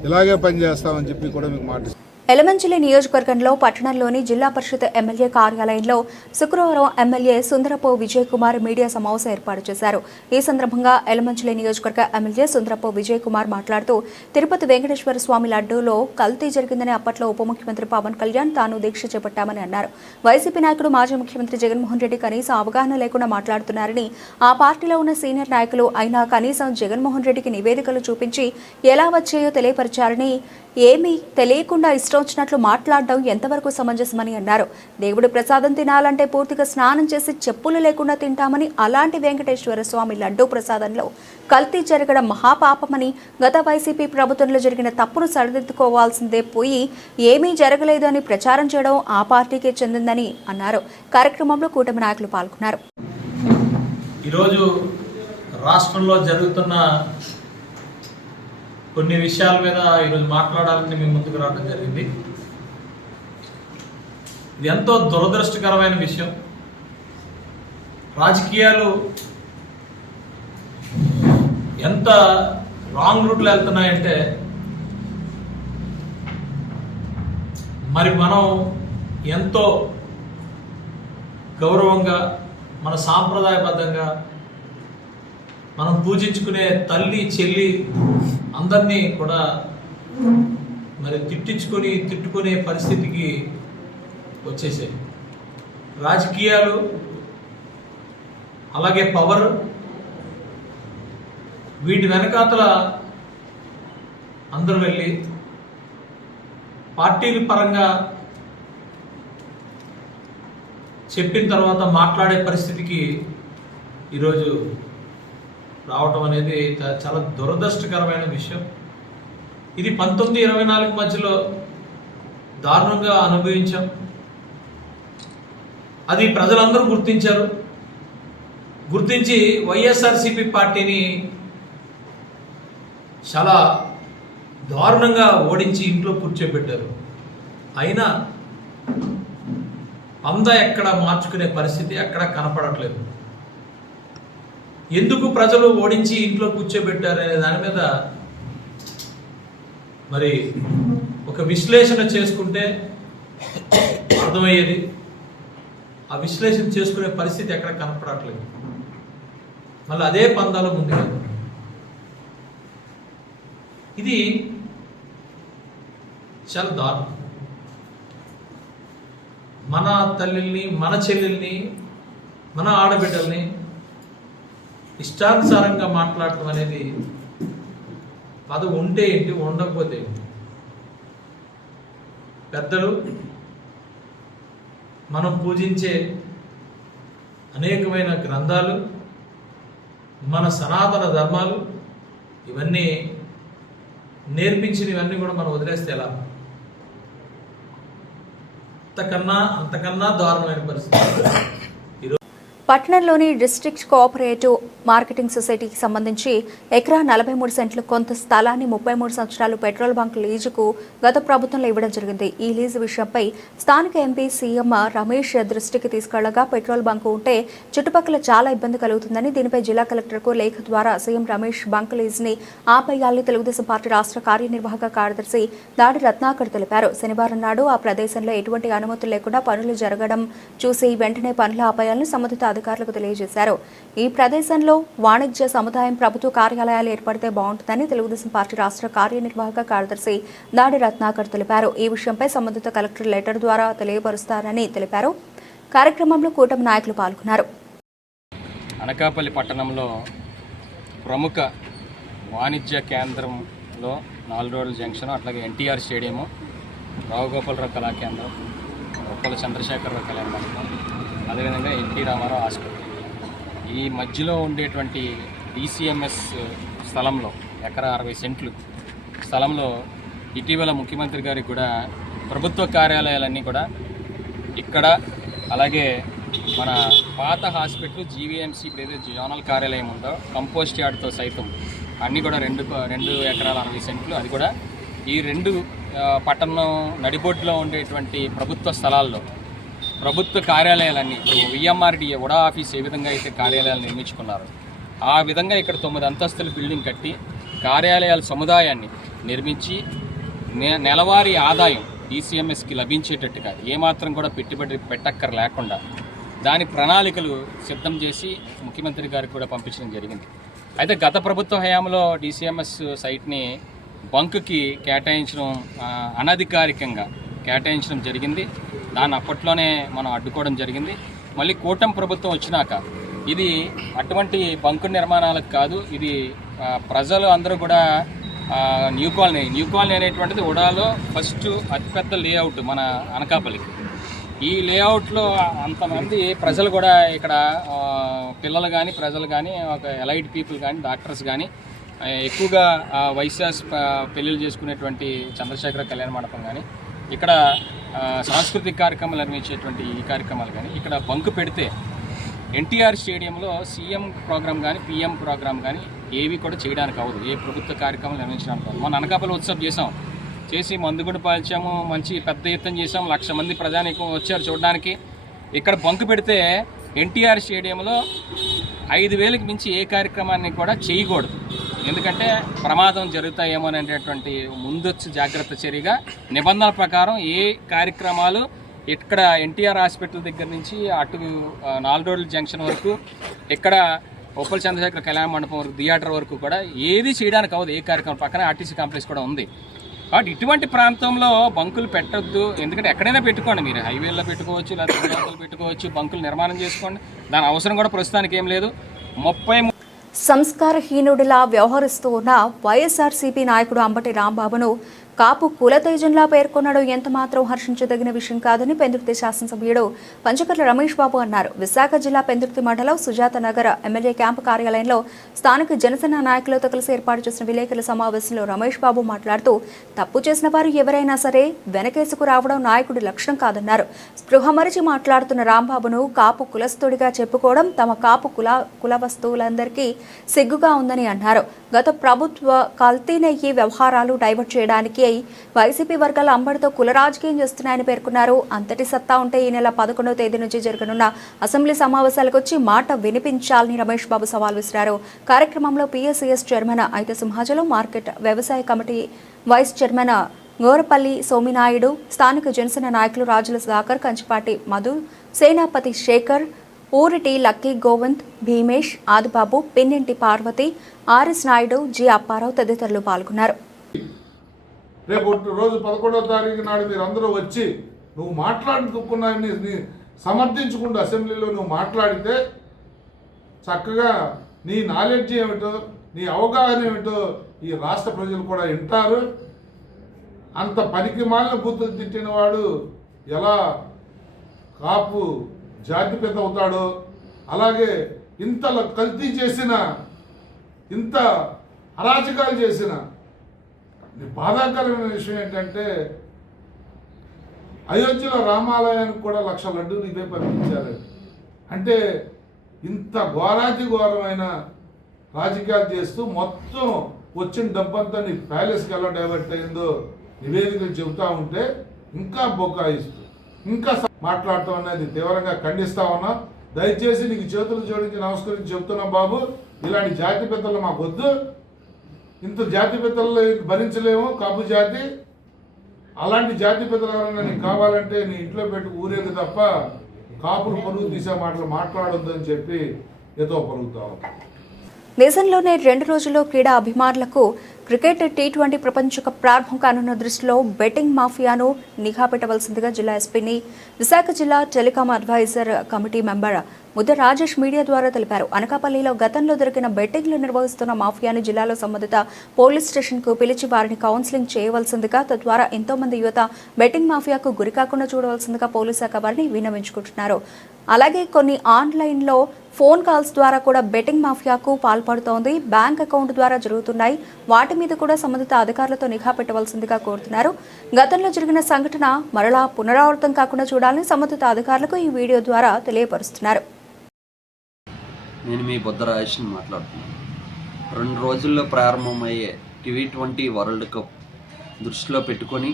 ఇలాగే పనిచేస్తామని చెప్పి కూడా మీకు మాట. ఎలమంచిలి నియోజకవర్గంలో పట్టణంలోని జిల్లా పరిషత్ ఎమ్మెల్యే కార్యాలయంలో శుక్రవారం ఎమ్మెల్యే సుందరపు విజయ్ కుమార్ మీడియా సమావేశం ఏర్పాటు చేశారు. ఈ సందర్భంగా ఎలమంచిలి నియోజకవర్గ ఎమ్మెల్యే సుందరపు విజయ్ కుమార్ మాట్లాడుతూ తిరుపతి వెంకటేశ్వర స్వామి లడ్డూలో కల్తీ జరిగిందని అప్పట్లో ఉప ముఖ్యమంత్రి పవన్ కళ్యాణ్ తాను దీక్ష చేపట్టామని అన్నారు. వైసీపీ నాయకుడు మాజీ ముఖ్యమంత్రి జగన్మోహన్ రెడ్డి కనీసం అవగాహన లేకుండా మాట్లాడుతున్నారని, ఆ పార్టీలో ఉన్న సీనియర్ నాయకులు అయినా కనీసం జగన్మోహన్ రెడ్డికి నివేదికలు చూపించి ఎలా వచ్చాయో తెలియపరిచారని, ఏమీ తెలియకుండా ఇష్టం వచ్చినట్లు మాట్లాడడం ఎంతవరకు సమంజసమని అన్నారు. దేవుడి ప్రసాదం తినాలంటే పూర్తిగా స్నానం చేసి చెప్పులు లేకుండా తింటామని, అలాంటి వెంకటేశ్వర స్వామి లడ్డూ ప్రసాదంలో కల్తీ జరగడం మహాపాపమని, గత వైసీపీ ప్రభుత్వంలో జరిగిన తప్పును సరిదిద్దుకోవాల్సిందే పోయి ఏమీ జరగలేదు అని ప్రచారం చేయడం ఆ పార్టీకే చెందిందని అన్నారు. కార్యక్రమంలో కూటమి నాయకులు పాల్గొన్నారు. ఈరోజు రాష్ట్రంలో జరుగుతున్న కొన్ని విషయాల మీద ఈరోజు మాట్లాడాలని మేము ముందుకు రావడం జరిగింది. ఇది ఎంతో దురదృష్టకరమైన విషయం. రాజకీయాలు ఎంత రాంగ్ రూట్లో వెళ్తున్నాయంటే, మరి మనం ఎంతో గౌరవంగా మన సాంప్రదాయబద్ధంగా మనం పూజించుకునే తల్లి చెల్లి అందరినీ కూడా మరి తిట్టుకునే పరిస్థితికి వచ్చేసాయి. రాజకీయాలు అలాగే పవర్, వీటి వెనకాతల అందరూ వెళ్ళి పార్టీల పరంగా చెప్పిన తర్వాత మాట్లాడే పరిస్థితికి ఈరోజు రావటం అనేది చాలా దురదృష్టకరమైన విషయం. ఇది 1924 మధ్యలో దారుణంగా అనుభవించాం. అది ప్రజలందరూ గుర్తించారు. గుర్తించి వైఎస్ఆర్సీపీ పార్టీని చాలా దారుణంగా ఓడించి ఇంట్లో కూర్చోబెట్టారు. అయినా ఎక్కడ మార్చుకునే పరిస్థితి ఎక్కడ కనపడట్లేదు. ఎందుకు ప్రజలు ఓడించి ఇంట్లో కూర్చోబెట్టారనే దాని మీద మరి ఒక విశ్లేషణ చేసుకుంటే అర్థమయ్యేది. ఆ విశ్లేషణ చేసుకునే పరిస్థితి ఎక్కడ కనపడట్లేదు. మళ్ళీ అదే పందాలు ముందుగా ఇది చాలా దారుణం. మన తల్లిల్ని, మన చెల్లెల్ని, మన ఆడబిడ్డల్ని ఇష్టానుసారంగా మాట్లాడటం అనేది అది ఉంటే ఏంటి, ఉండకపోతే ఏంటి. పెద్దలు, మనం పూజించే అనేకమైన గ్రంథాలు, మన సనాతన ధర్మాలు ఇవన్నీ నేర్పించినవన్నీ కూడా మనం వదిలేస్తే ఎలా? అంతకన్నా దారుణమైన పరిస్థితి. పట్టణంలోని డిస్ట్రిక్ట్ కోఆపరేటివ్ మార్కెటింగ్ సొసైటీకి సంబంధించి ఎకరా 43 సెంట్లు కొంత స్థలాన్ని 33 సంవత్సరాలు పెట్రోల్ బంక్ లీజుకు గత ప్రభుత్వంలో ఇవ్వడం జరిగింది. ఈ లీజు విషయంపై స్థానిక ఎంపీ సీఎం రమేష్ దృష్టికి తీసుకెళ్లగా పెట్రోల్ బంకు ఉంటే చుట్టుపక్కల చాలా ఇబ్బంది కలుగుతుందని, దీనిపై జిల్లా కలెక్టర్కు లేఖ ద్వారా సీఎం రమేష్ బంక్ లీజుని ఆపేయాలని తెలుగుదేశం పార్టీ రాష్ట్ర కార్యనిర్వాహక కార్యదర్శి దాడి రత్నాకర్ తెలిపారు. శనివారం నాడు ఆ ప్రదేశంలో ఎటువంటి అనుమతులు లేకుండా పనులు జరగడం చూసి వెంటనే పనులు ఆపేయాలని సంబంధిత అధికారులకు తెలియజేశారు. ఈ ప్రదేశంలో వాణిజ్య సముదాయం, ప్రభుత్వ కార్యాలయాలు ఏర్పడితే బాగుంటుందని తెలుగుదేశం పార్టీ రాష్ట్ర కార్యనిర్వాహక కార్యదర్శి దాడి రత్నాకర్ తెలిపారు. ఈ విషయంపై సంబంధిత కలెక్టర్ లెటర్ ద్వారా తెలియపరుస్తారని తెలిపారు. కార్యక్రమంలో కూటమి నాయకులు పాల్గొన్నారు. అనకాపల్లి పట్టణంలో ప్రముఖ వాణిజ్య కేంద్రంలో 4 రోడ్ల జంక్షన్, అట్లాగే ఎన్టీఆర్ స్టేడియము, రావుగోపాలరావు కళా కేంద్రం, ఉప్పల చంద్రశేఖరరావు కళ్యాణ మండపం, అదేవిధంగా ఎన్టీ రామారావు హాస్పిటల్, ఈ మధ్యలో ఉండేటువంటి DCMS స్థలంలో ఎకరా 60 సెంట్లు స్థలంలో ఇటీవల ముఖ్యమంత్రి గారికి కూడా ప్రభుత్వ కార్యాలయాలన్నీ కూడా ఇక్కడ, అలాగే మన పాత హాస్పిటల్ GVMC ఏదైతే జోనల్ కార్యాలయం ఉందో కంపోస్ట్ యార్డ్తో సైతం అన్నీ కూడా 2 ఎకరాల 60 సెంట్లు, అది కూడా ఈ 2 పట్టణం నడిబొడ్డులో ఉండేటువంటి ప్రభుత్వ స్థలాల్లో ప్రభుత్వ కార్యాలయాలన్నీ, ఇప్పుడు VMRDA ఉడా ఆఫీస్ ఏ విధంగా అయితే కార్యాలయాలు నిర్మించుకున్నారు ఆ విధంగా ఇక్కడ 9 అంతస్తుల బిల్డింగ్ కట్టి కార్యాలయాల సముదాయాన్ని నిర్మించి నెలవారీ ఆదాయం DCMSకి లభించేటట్టుగా ఏమాత్రం కూడా పెట్టుబడి పెట్టక్కర లేకుండా దాని ప్రణాళికలు సిద్ధం చేసి ముఖ్యమంత్రి గారికి కూడా పంపించడం జరిగింది. అయితే గత ప్రభుత్వ హయాంలో DCMS సైట్ని బంకుకి కేటాయించడం అనధికారికంగా కేటాయించడం జరిగింది. దాన్ని అప్పట్లోనే మనం అడ్డుకోవడం జరిగింది. మళ్ళీ కూటమి ప్రభుత్వం వచ్చినాక ఇది అటువంటి బంకు నిర్మాణాలకు కాదు, ఇది ప్రజలు అందరూ కూడా న్యూ కాలనీ అనేటువంటిది ఉడాలో ఫస్ట్ అతిపెద్ద లేఅవుట్ మన అనకాపల్లికి. ఈ లేఅవుట్లో అంతమంది ప్రజలు కూడా ఇక్కడ పిల్లలు కానీ, ప్రజలు కానీ, ఒక ఎలైట్ పీపుల్ కానీ, డాక్టర్స్ కానీ ఎక్కువగా వైశ్యాస్ పెళ్ళిళ్ళు చేసుకునేటువంటి చంద్రశేఖర కళ్యాణ మండపం కానీ, ఇక్కడ సాంస్కృతిక కార్యక్రమాలు నిర్వహించేటువంటి ఈ కార్యక్రమాలు కానీ ఇక్కడ బంకు పెడితే ఎన్టీఆర్ స్టేడియంలో CM ప్రోగ్రామ్ కానీ, PM ప్రోగ్రామ్ కానీ ఏవి కూడా చేయడానికి అవ్వదు, ఏ ప్రభుత్వ కార్యక్రమాలు నిర్వహించడానికి అవ్వదు. మన అనకాపల్లి ఉత్సవం చేసి మందు కూడా పాల్చాము, మంచి పెద్ద ఎత్తున చేసాము, 1,00,000 మంది ప్రజానీకం వచ్చారు చూడడానికి. ఇక్కడ బంకు పెడితే ఎన్టీఆర్ స్టేడియంలో 5,000కి మించి ఏ కార్యక్రమాన్ని కూడా చేయకూడదు, ఎందుకంటే ప్రమాదం జరుగుతాయేమో అనేటటువంటి ముందొచ్చు జాగ్రత్త చర్యగా నిబంధనల ప్రకారం ఏ కార్యక్రమాలు ఇక్కడ ఎన్టీఆర్ హాస్పిటల్ దగ్గర నుంచి అటు 4 రోడ్ల జంక్షన్ వరకు, ఇక్కడ ఉప్పల చంద్రశేఖర కళ్యాణ మండపం వరకు, థియేటర్ వరకు కూడా ఏది చేయడానికి అవ్వదు. ఏ కార్యక్రమం పక్కన RTC కాంప్లెక్స్ కూడా ఉంది. కాబట్టి ఇటువంటి ప్రాంతంలో బంకులు పెట్టొద్దు. ఎందుకంటే ఎక్కడైనా పెట్టుకోండి, మీరు హైవేల్లో పెట్టుకోవచ్చు, లేదా గుజరాత్లో పెట్టుకోవచ్చు, బంకులు నిర్మాణం చేసుకోండి, దాని అవసరం కూడా ప్రస్తుతానికి ఏం లేదు. 30 సంస్కారహీనుడిలా వ్యవహరిస్తూ ఉన్న వైఎస్ఆర్సీపీ నాయకుడు అంబటి రాంబాబును కాపు కులతేజంలా పేర్కొన్నాడు ఎంతమాత్రం హర్షించదగిన విషయం కాదని పెందుర్తి శాసనసభ్యుడు పంచకర్ల రమేష్ బాబు అన్నారు. విశాఖ జిల్లా పెందుర్తి మండలం సుజాత నగర్ ఎమ్మెల్యే క్యాంపు కార్యాలయంలో స్థానిక జనసేన నాయకులతో కలిసి ఏర్పాటు చేసిన విలేకరుల సమావేశంలో రమేష్ బాబు మాట్లాడుతూ తప్పు చేసిన వారు ఎవరైనా సరే వెనకేసుకు రావడం నాయకుడి లక్షణం కాదన్నారు. స్పృహ మరిచి మాట్లాడుతున్న రాంబాబును కాపు కులస్తుడిగా చెప్పుకోవడం తమ కాపు కుల వస్తువులందరికీ సిగ్గుగా ఉందని అన్నారు. గత ప్రభుత్వ కల్తీ నెయ్యి వ్యవహారాలు డైవర్ట్ చేయడానికి వైసీపీ వర్గాలు అంబడితో కుల రాజకీయం చేస్తున్నాయని పేర్కొన్నారు. అంతటి సత్తా ఉంటే ఈ నెల 11వ తేదీ నుంచి జరగనున్న అసెంబ్లీ సమావేశాలకు వచ్చి మాట వినిపించాలని రమేష్ బాబు సవాల్ విసిరారు. కార్యక్రమంలో PSCS చైర్మన్ అయితే సింహాచలం మార్కెట్ వ్యవసాయ కమిటీ వైస్ చైర్మన్ గోరపల్లి సోమినాయుడు, స్థానిక జనసేన నాయకులు Rajula Sudhakar, Kanchipati Madhu, Senapati Sekhar, Uriti Lucky Govind, Bheemesh, Adibabu, Pinninti Parvathi, RS Naidu, G Apparao తదితరులు పాల్గొన్నారు. రేపు రోజు 11వ తారీఖు నాడు మీరు అందరూ వచ్చి నువ్వు మాట్లాడుకున్నాన్ని సమర్థించుకుంటూ అసెంబ్లీలో నువ్వు మాట్లాడితే చక్కగా నీ నాలెడ్జ్ ఏమిటో, నీ అవగాహన ఏమిటో ఈ రాష్ట్ర ప్రజలు కూడా వింటారు. అంత పనికి మాలిన బూతులు తిట్టిన వాడు ఎలా కాపు జాతిపిత అవుతాడో, అలాగే ఇంత కల్తీ చేసిన, ఇంత అరాచకాలు చేసిన, బాధాకరమైన విషయం ఏంటంటే అయోధ్యలో రామాలయానికి కూడా 1,00,000 లడ్డూలు ఇవే పంపించారు. అంటే ఇంత ఘోరాతి ఘోరమైన రాజకీయాలు చేస్తూ మొత్తం వచ్చిన డబ్బంతా నీ ప్యాలెస్కి ఎలా డైవర్ట్ అయిందో నివేదికలు చెబుతూ ఉంటే ఇంకా బొకాయిస్తూ ఇంకా మాట్లాడటం అనేది తీవ్రంగా ఖండిస్తా ఉన్నా. దయచేసి నీకు చేతులు జోడించి నమస్కరించి చెబుతున్నాం బాబు, ఇలాంటి జాతి పెద్దలు మాకు వద్దు. ఇంత జాతి పెద్దలు భరించలేము కాపు జాతి. అలాంటి జాతి పెద్దలు ఎవరైనా నీకు కావాలంటే నీ ఇంట్లో పెట్టి ఊరేగు తప్ప కాపులు పరుగు తీసే మాటలు మాట్లాడొద్దని చెప్పి ఏదో పలుకుతా ఉంటాం. దేశంలోనే 2 రోజుల్లో క్రీడా అభిమానులకు క్రికెట్ T20 ప్రపంచ కప్ ప్రారంభం కానున్న దృష్టిలో బెట్టింగ్ మాఫియాను నిఘా పెట్టవలసిందిగా జిల్లా ఎస్పీని విశాఖ జిల్లా టెలికాం అడ్వైజర్ కమిటీ మెంబర్ ముద్ద రాజేష్ మీడియా ద్వారా తెలిపారు. అనకాపల్లిలో గతంలో దొరికిన బెట్టింగ్లు నిర్వహిస్తున్న మాఫియాను జిల్లాలో సంబంధిత పోలీస్ స్టేషన్కు పిలిచి వారిని కౌన్సిలింగ్ చేయవలసిందిగా, తద్వారా ఎంతో మంది యువత బెట్టింగ్ మాఫియాకు గురికాకుండా చూడవలసిందిగా పోలీస్ శాఖ వారిని విన్నవించుకుంటున్నారు. అలాగే కొన్ని ఆన్లైన్లో ఫోన్ కాల్స్ ద్వారా కూడా బెట్టింగ్ మాఫియాకు పాల్పడుతోంది. బ్యాంక్ అకౌంట్ ద్వారా జరుగుతున్నాయి. వాటి మీద కూడా సంబంధిత అధికారులతో నిఘా పెట్టవలసిందిగా కోరుతున్నారు. గతంలో జరిగిన సంఘటన మరలా పునరావృతం కాకుండా చూడాలని సంబంధిత అధికారులకు ఈ వీడియో ద్వారా తెలియపరుస్తున్నారు. నేను మీ బుద్ధ రాజేష్ని మాట్లాడుతున్నాను. 2 రోజుల్లో ప్రారంభమయ్యే T20 వరల్డ్ కప్ దృష్టిలో పెట్టుకొని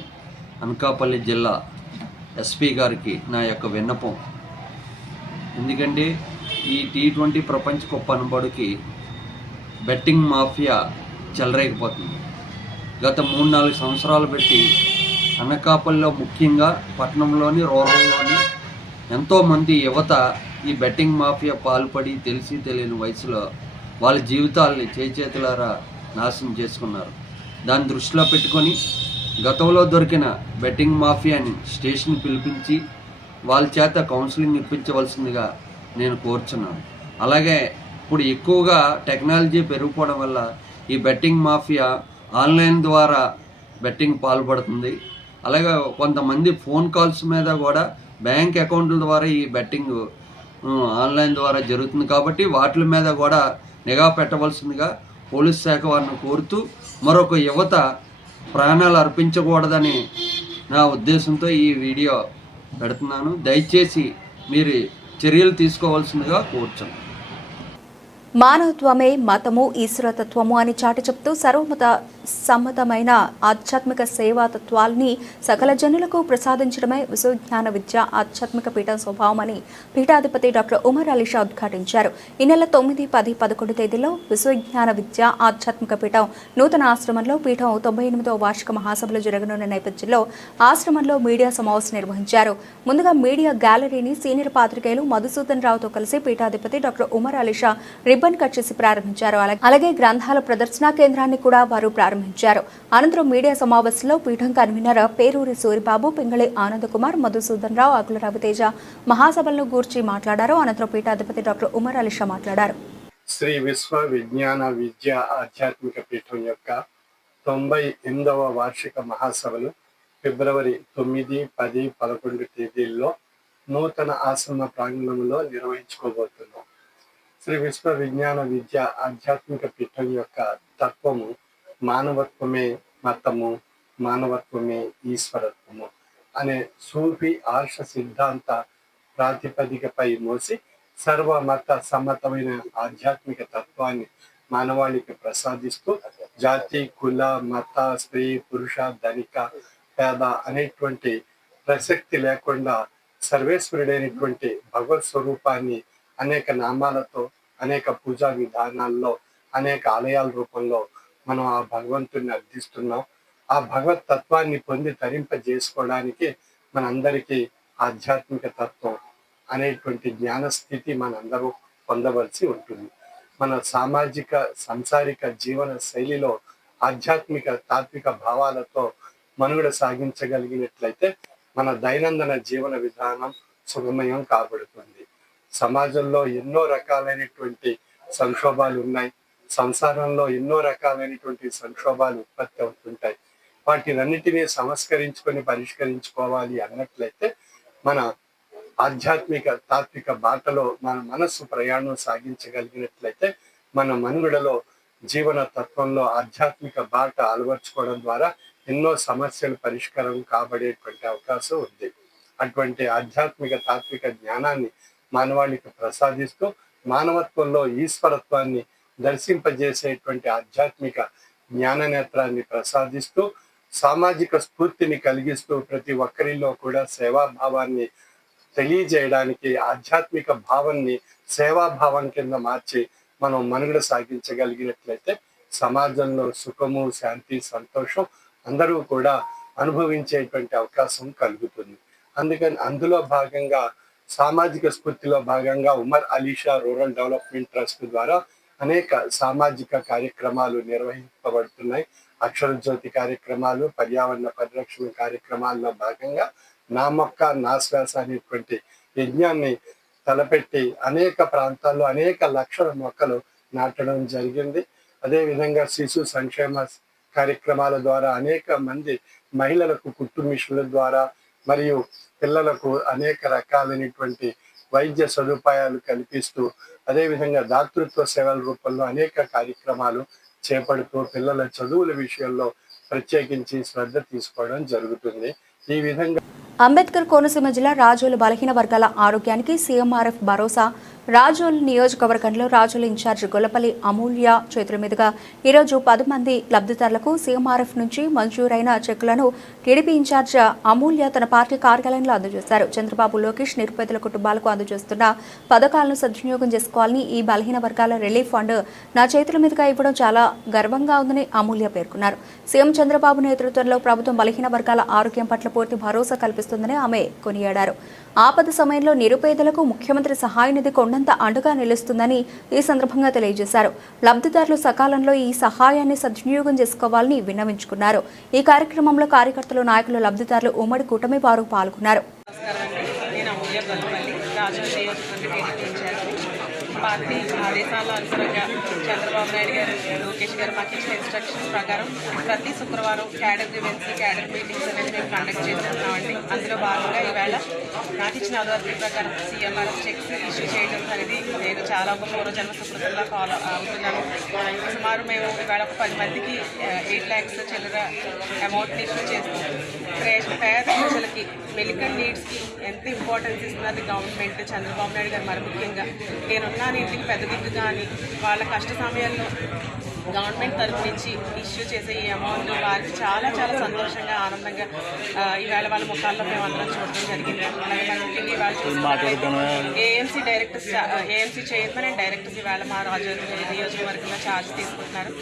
అనకాపల్లి జిల్లా ఎస్పీ గారికి నా యొక్క విన్నపం. ఎందుకంటే ఈ T20 ప్రపంచ కప్ అనబడికి బెట్టింగ్ మాఫియా చెలరేగిపోతుంది. గత 3-4 సంవత్సరాలు పెట్టి అనకాపల్లిలో ముఖ్యంగా పట్టణంలోని రూరల్లోని ఎంతోమంది యువత ఈ బెట్టింగ్ మాఫియా పాల్పడి తెలిసి తెలియని వయసులో వాళ్ళ జీవితాలని చేతులారా నాశనం చేసుకున్నారు. దాన్ని దృష్టిలో పెట్టుకొని గతంలో దొరికిన బెట్టింగ్ మాఫియాని స్టేషన్ పిలిపించి వాళ్ళ చేత కౌన్సిలింగ్ ఇప్పించవలసిందిగా నేను కోరుచున్నాను. అలాగే ఇప్పుడు ఎక్కువగా టెక్నాలజీ పెరిగిపోవడం వల్ల ఈ బెట్టింగ్ మాఫియా ఆన్లైన్ ద్వారా బెట్టింగ్ పాల్పడుతుంది. అలాగే కొంతమంది ఫోన్ కాల్స్ మీద కూడా బ్యాంక్ అకౌంట్ల ద్వారా ఈ బెట్టింగ్ ఆన్లైన్ ద్వారా జరుగుతుంది. కాబట్టి వాటి మీద కూడా నిఘా పెట్టవలసిందిగా పోలీస్ శాఖ వారిని కోరుతూ, మరొక యువత ప్రాణాలు అర్పించకూడదని నా ఉద్దేశంతో ఈ వీడియో పెడుతున్నాను. దయచేసి మీరు చర్యలు తీసుకోవాల్సిందిగా కోరుచున్నాను. మానవత్వమే మతము, ఈశ్వరతత్వము అని చాటి చెప్తూ సర్వమత సమ్మతమైన ఆధ్యాత్మిక సేవా తత్వాల్ని సకల జనులకు ప్రసాదించడమే విశ్వజ్ఞాన విద్య ఆధ్యాత్మిక పీఠ స్వభావమని పీఠాధిపతి డాక్టర్ ఉమర్ అలీ షా ఉద్ఘాటించారు. ఈ నెల 9, 10, 11 తేదీల్లో విశ్వజ్ఞాన విద్య ఆధ్యాత్మిక పీఠం నూతన ఆశ్రమంలో పీఠం 98వ వార్షిక మహాసభలు జరగనున్న నేపథ్యంలో ఆశ్రమంలో మీడియా సమావేశం నిర్వహించారు. ముందుగా మీడియా గ్యాలరీని సీనియర్ పాత్రికేయులు మధుసూదన్ రావుతో కలిసి పీఠాధిపతి doctor Umar Ali Shah ribbon cut చేసి ప్రారంభించారు. అలాగే గ్రంథాల ప్రదర్శనా కేంద్రాన్ని కూడా వారు ప్రారంభించారు. అనంతరం మీడియా సమావేశంలో పీఠం కన్వీనర్ పేరూరి సూరిబాబు, పింగళి ఆనందకుమార్, మధుసూదన్ రావు, ఆకుల రవితేజ మహాసభలను గూర్చి మాట్లాడారు. అనంతరం పీఠాధిపతి డాక్టర్ ఉమర్ అలీ షా మాట్లాడారు. శ్రీ విశ్వ విజ్ఞాన విద్య ఆధ్యాత్మిక పీఠం యొక్క 98వ వార్షిక మహాసభలు ఫిబ్రవరి 9, 10, 11 తేదీల్లో నూతన ఆశ్రమ ప్రాంగణంలో నిర్వహించుకోబోతున్నాం. శ్రీ విశ్వ విజ్ఞాన విద్య ఆధ్యాత్మిక పీఠం యొక్క తత్వము మానవత్వమే మతము, మానవత్వమే ఈశ్వరత్వము అనే సూఫీ ఆర్ష సిద్ధాంత ప్రాతిపదికపై మోసి సర్వమత సమ్మతమైన ఆధ్యాత్మిక తత్వాన్ని మానవాళికి ప్రసాదిస్తూ జాతి, కుల, మత, స్త్రీ, పురుష, ధనిక, పేద అనేటువంటి ప్రసక్తి లేకుండా సర్వేశ్వరుడైనటువంటి భగవత్ స్వరూపాన్ని అనేక నామాలతో, అనేక పూజా విధానాల్లో, అనేక ఆలయాల రూపంలో మనం ఆ భగవంతుడిని అర్థిస్తున్నాం. ఆ భగవత్ తత్వాన్ని పొంది తరింపజేసుకోవడానికి మనందరికీ ఆధ్యాత్మిక తత్వం అనేటువంటి జ్ఞాన స్థితి మనందరూ పొందవలసి ఉంటుంది. మన సామాజిక సంసారిక జీవన శైలిలో ఆధ్యాత్మిక తాత్విక భావాలతో మనుగడ సాగించగలిగినట్లయితే మన దైనందిన జీవన విధానం సుగమయం కాబడుతుంది. సమాజంలో ఎన్నో రకాలైనటువంటి సంక్షోభాలు ఉన్నాయి. సంసారంలో ఎన్నో రకాలైనటువంటి సంక్షోభాలు ఉత్పత్తి అవుతుంటాయి. వాటినన్నిటినీ సంస్కరించుకొని పరిష్కరించుకోవాలి అన్నట్లయితే మన ఆధ్యాత్మిక తాత్విక బాటలో మన మనస్సు ప్రయాణం సాగించగలిగినట్లయితే మన మనుగడలో జీవన తత్వంలో ఆధ్యాత్మిక బాట అలవర్చుకోవడం ద్వారా ఎన్నో సమస్యలు పరిష్కారం కాబడేటువంటి అవకాశం ఉంది. అటువంటి ఆధ్యాత్మిక తాత్విక జ్ఞానాన్ని మానవాళికి ప్రసాదిస్తూ మానవత్వంలో ఈశ్వరత్వాన్ని దర్శింపజేసేటువంటి ఆధ్యాత్మిక జ్ఞాన నేత్రాన్ని ప్రసాదిస్తూ సామాజిక స్ఫూర్తిని కలిగిస్తూ ప్రతి ఒక్కరిలో కూడా సేవాభావాన్ని తెలియజేయడానికి ఆధ్యాత్మిక భావాన్ని సేవాభావం కింద మార్చి మనం మనుగడ సాగించగలిగినట్లయితే సమాజంలో సుఖము, శాంతి, సంతోషం అందరూ కూడా అనుభవించేటువంటి అవకాశం కలుగుతుంది. అందుకని అందులో భాగంగా సామాజిక స్ఫూర్తిలో భాగంగా Umar Alisha rural development trust ద్వారా అనేక సామాజిక కార్యక్రమాలు నిర్వహింపబడుతున్నాయి. అక్షర జ్యోతి కార్యక్రమాలు, పర్యావరణ పరిరక్షణ కార్యక్రమాల్లో భాగంగా నా మొక్క నా శ్వాస అనేటువంటి యజ్ఞాన్ని తలపెట్టి అనేక ప్రాంతాల్లో అనేక లక్షల మొక్కలు నాటడం జరిగింది. అదేవిధంగా శిశు సంక్షేమ కార్యక్రమాల ద్వారా అనేక మంది మహిళలకు కుట్టు మిషన్ల ద్వారా మరియు పిల్లలకు అనేక రకాలైనటువంటి వైద్య సదుపాయాలు కల్పిస్తూ అదేవిధంగా దాతృత్వ సేవల రూపంలో అనేక కార్యక్రమాలు చేపడుతూ పిల్లల చదువుల విషయంలో ప్రత్యేకించి శ్రద్ధ తీసుకోవడం జరుగుతుంది. ఈ విధంగా అంబేద్కర్ కోనసీమ జిల్లా రాజోలు బలహీన వర్గాల ఆరోగ్యానికి సీఎంఆర్ఎఫ్ భరోసా. రాజోలు నియోజకవర్గంలో రాజోలు ఇన్ఛార్జ్ గొల్లపల్లి అమూల్య చేతుల మీదుగా ఈరోజు 10 మంది లబ్ధిదారులకు సీఎంఆర్ఎఫ్ నుంచి మంజూరైన చెక్కులను టీడీపీ ఇన్ఛార్జ్ అమూల్య తన పార్టీ కార్యాలయంలో అందజేశారు. చంద్రబాబు, లోకేష్ నిరుపేదల కుటుంబాలకు అందజేస్తున్న పథకాలను సద్వినియోగం చేసుకోవాలని, ఈ బలహీన వర్గాల రిలీఫ్ ఫండ్ నా చేతుల మీదుగా ఇవ్వడం చాలా గర్వంగా ఉందని అమూల్య పేర్కొన్నారు. సీఎం చంద్రబాబు నేతృత్వంలో ప్రభుత్వం బలహీన వర్గాల ఆరోగ్యం పట్ల పూర్తి భరోసా కల్పిస్తుందని ఆమె కొనియాడారు. ఆపద సమయంలో నిరుపేదలకు ముఖ్యమంత్రి సహాయ నిధి కొండంత అండగా నిలుస్తుందని ఈ సందర్భంగా తెలియజేశారు. లబ్ధిదారులు సకాలంలో ఈ సహాయాన్ని సద్వినియోగం చేసుకోవాలని విన్నవించుకున్నారు. ఈ కార్యక్రమంలో కార్యకర్తలు, నాయకులు, లబ్ధిదారులు, ఉమ్మడి కూటమి వారు పాల్గొన్నారు. పార్టీ ఆదేశాల అనుసారంగా చంద్రబాబు నాయుడు గారు, లోకేష్ గారు మాకు ఇచ్చిన ఇన్స్ట్రక్షన్స్ ప్రకారం ప్రతి శుక్రవారం క్యాడర్ గ్రీవెన్స్, క్యాడర్ మీటింగ్స్ అనేది మేము కండక్ట్ చేస్తున్నామండి. అందులో భాగంగా ఈవేళ నాకు ఇచ్చిన అథారిటీ ప్రకారం సీఎంఆర్ఎఫ్ చెక్స్ ఇష్యూ చేయడం అనేది నేను చాలా ఒక పూర్వజన్మ సుకృతంగా ఫాలో అవుతున్నాను. సుమారు మేము ఈవేళ 10 మందికి 8 lakhs చిల్లర అమౌంట్ని ఇష్యూ చేస్తాం. పేద ప్రజలకి మెడికల్ నీడ్స్కి ఎంత ఇంపార్టెన్స్ ఇస్తున్నది గవర్నమెంట్, చంద్రబాబు నాయుడు గారు మరి ముఖ్యంగా. నేనున్న ఇంటికి పెద్ద దిక్కు కానీ వాళ్ళ కష్ట సమయాల్లో గవర్నమెంట్ తరఫు నుంచి ఇష్యూ చేసే ఈ అమౌంట్ వారికి చాలా చాలా సంతోషంగా, ఆనందంగా ఈవేళ వాళ్ళ ముఖాల్లో మేము అందరం చూడడం జరిగింది. అలాగే మరి ముఖ్యంగా ఇవాళ చూస్తున్నట్లయితే ఏఎంసీ చైర్మన్ అండ్ డైరెక్టర్స్ ఈవేళ మా రాజోలు నియోజకవర్గంలో ఛార్జ్ తీసుకుంటున్నారు.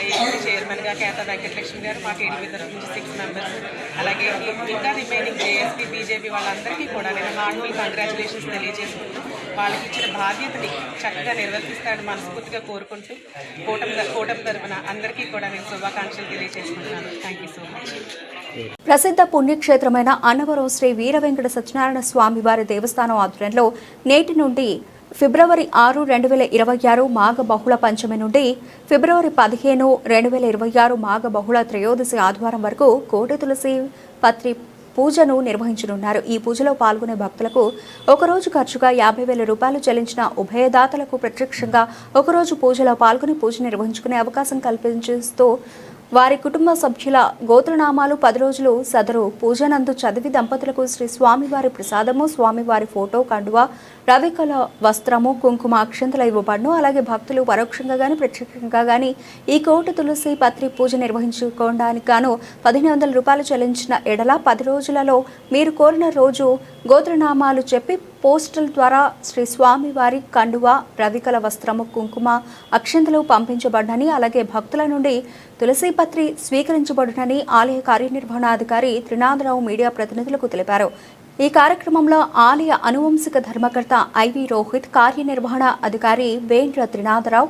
ఏఎంసీ చైర్మన్గా కేతా వెంకటలక్ష్మి గారు, మా టీడీపీ తరఫు నుంచి 6 members, అలాగే ఇంకా రిమైనింగ్ జేఎస్పీ, బీజేపీ వాళ్ళందరికీ కూడా నేను హార్ట్ఫుల్ కంగ్రాచులేషన్స్ తెలియజేసుకుంటూ వాళ్ళకి ఇచ్చిన బాధ్యతని చక్కగా నిర్వర్తిస్తాడని మనస్ఫూర్తిగా కోరుకుంటూ కూటమి తరఫున అందరికీ కూడా నేను శుభాకాంక్షలు తెలియజేసుకుంటున్నాను. Thank you so much. ప్రసిద్ధ పుణ్యక్షేత్రమైన అన్నవరం శ్రీ వీర వెంకట సత్యనారాయణ స్వామి వారి దేవస్థానం ఆధ్వర్యంలో నేటి నుండి ఫిబ్రవరి 6, 2026 మాఘ బహుళ పంచమి నుండి ఫిబ్రవరి 15, 2026 మాఘ బహుళ త్రయోదశి ఆదివారం వరకు కోటి తులసి పత్రి పూజను నిర్వహించనున్నారు. ఈ పూజలో పాల్గొనే భక్తులకు ఒకరోజు ఖర్చుగా 50,000 రూపాయలు చెల్లించిన ఉభయదాతలకు ప్రత్యక్షంగా ఒకరోజు పూజలో పాల్గొని పూజ నిర్వహించుకునే అవకాశం కల్పించేస్తూ వారి కుటుంబ సభ్యుల గోత్రనామాలు 10 రోజులు సదరు పూజనందు చదివి దంపతులకు శ్రీ స్వామివారి ప్రసాదము, స్వామివారి ఫోటో, కండువా, రవికల వస్త్రము, కుంకుమ, అక్షంతలు ఇవ్వబడును. అలాగే భక్తులు పరోక్షంగా గాని ప్రత్యక్షంగా గాని ఈ కోటి తులసి పత్రి పూజ నిర్వహించుకోవడానికి గాను 1,500 రూపాయలు చెల్లించిన ఎడల 10 రోజులలో మీరు కోరిన రోజు గోత్రనామాలు చెప్పి పోస్టల్ ద్వారా శ్రీ స్వామివారి కండువా, రవికల వస్త్రము, కుంకుమ, అక్షంతలు పంపించబడనని, అలాగే భక్తుల నుండి తులసి పత్రి స్వీకరించబడునని ఆలయ కార్యనిర్వహణాధికారి త్రినాథరావు మీడియా ప్రతినిధులకు తెలిపారు. ఈ కార్యక్రమంలో ఆలయ అనువంశిక ధర్మకర్త ఐవి రోహిత్, కార్యనిర్వహణ అధికారి వేంద్ర త్రినాథరావు,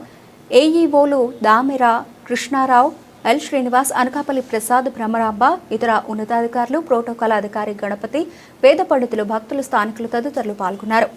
ఏఈఓలు దామెర కృష్ణారావు, ఎల్ శ్రీనివాస్, అనకాపల్లి ప్రసాద్, భ్రమరాంబ, ఇతర ఉన్నతాధికారులు, ప్రోటోకాల్ అధికారి గణపతి, వేద పండితులు, భక్తులు, స్థానికులు తదితరులు పాల్గొన్నారు.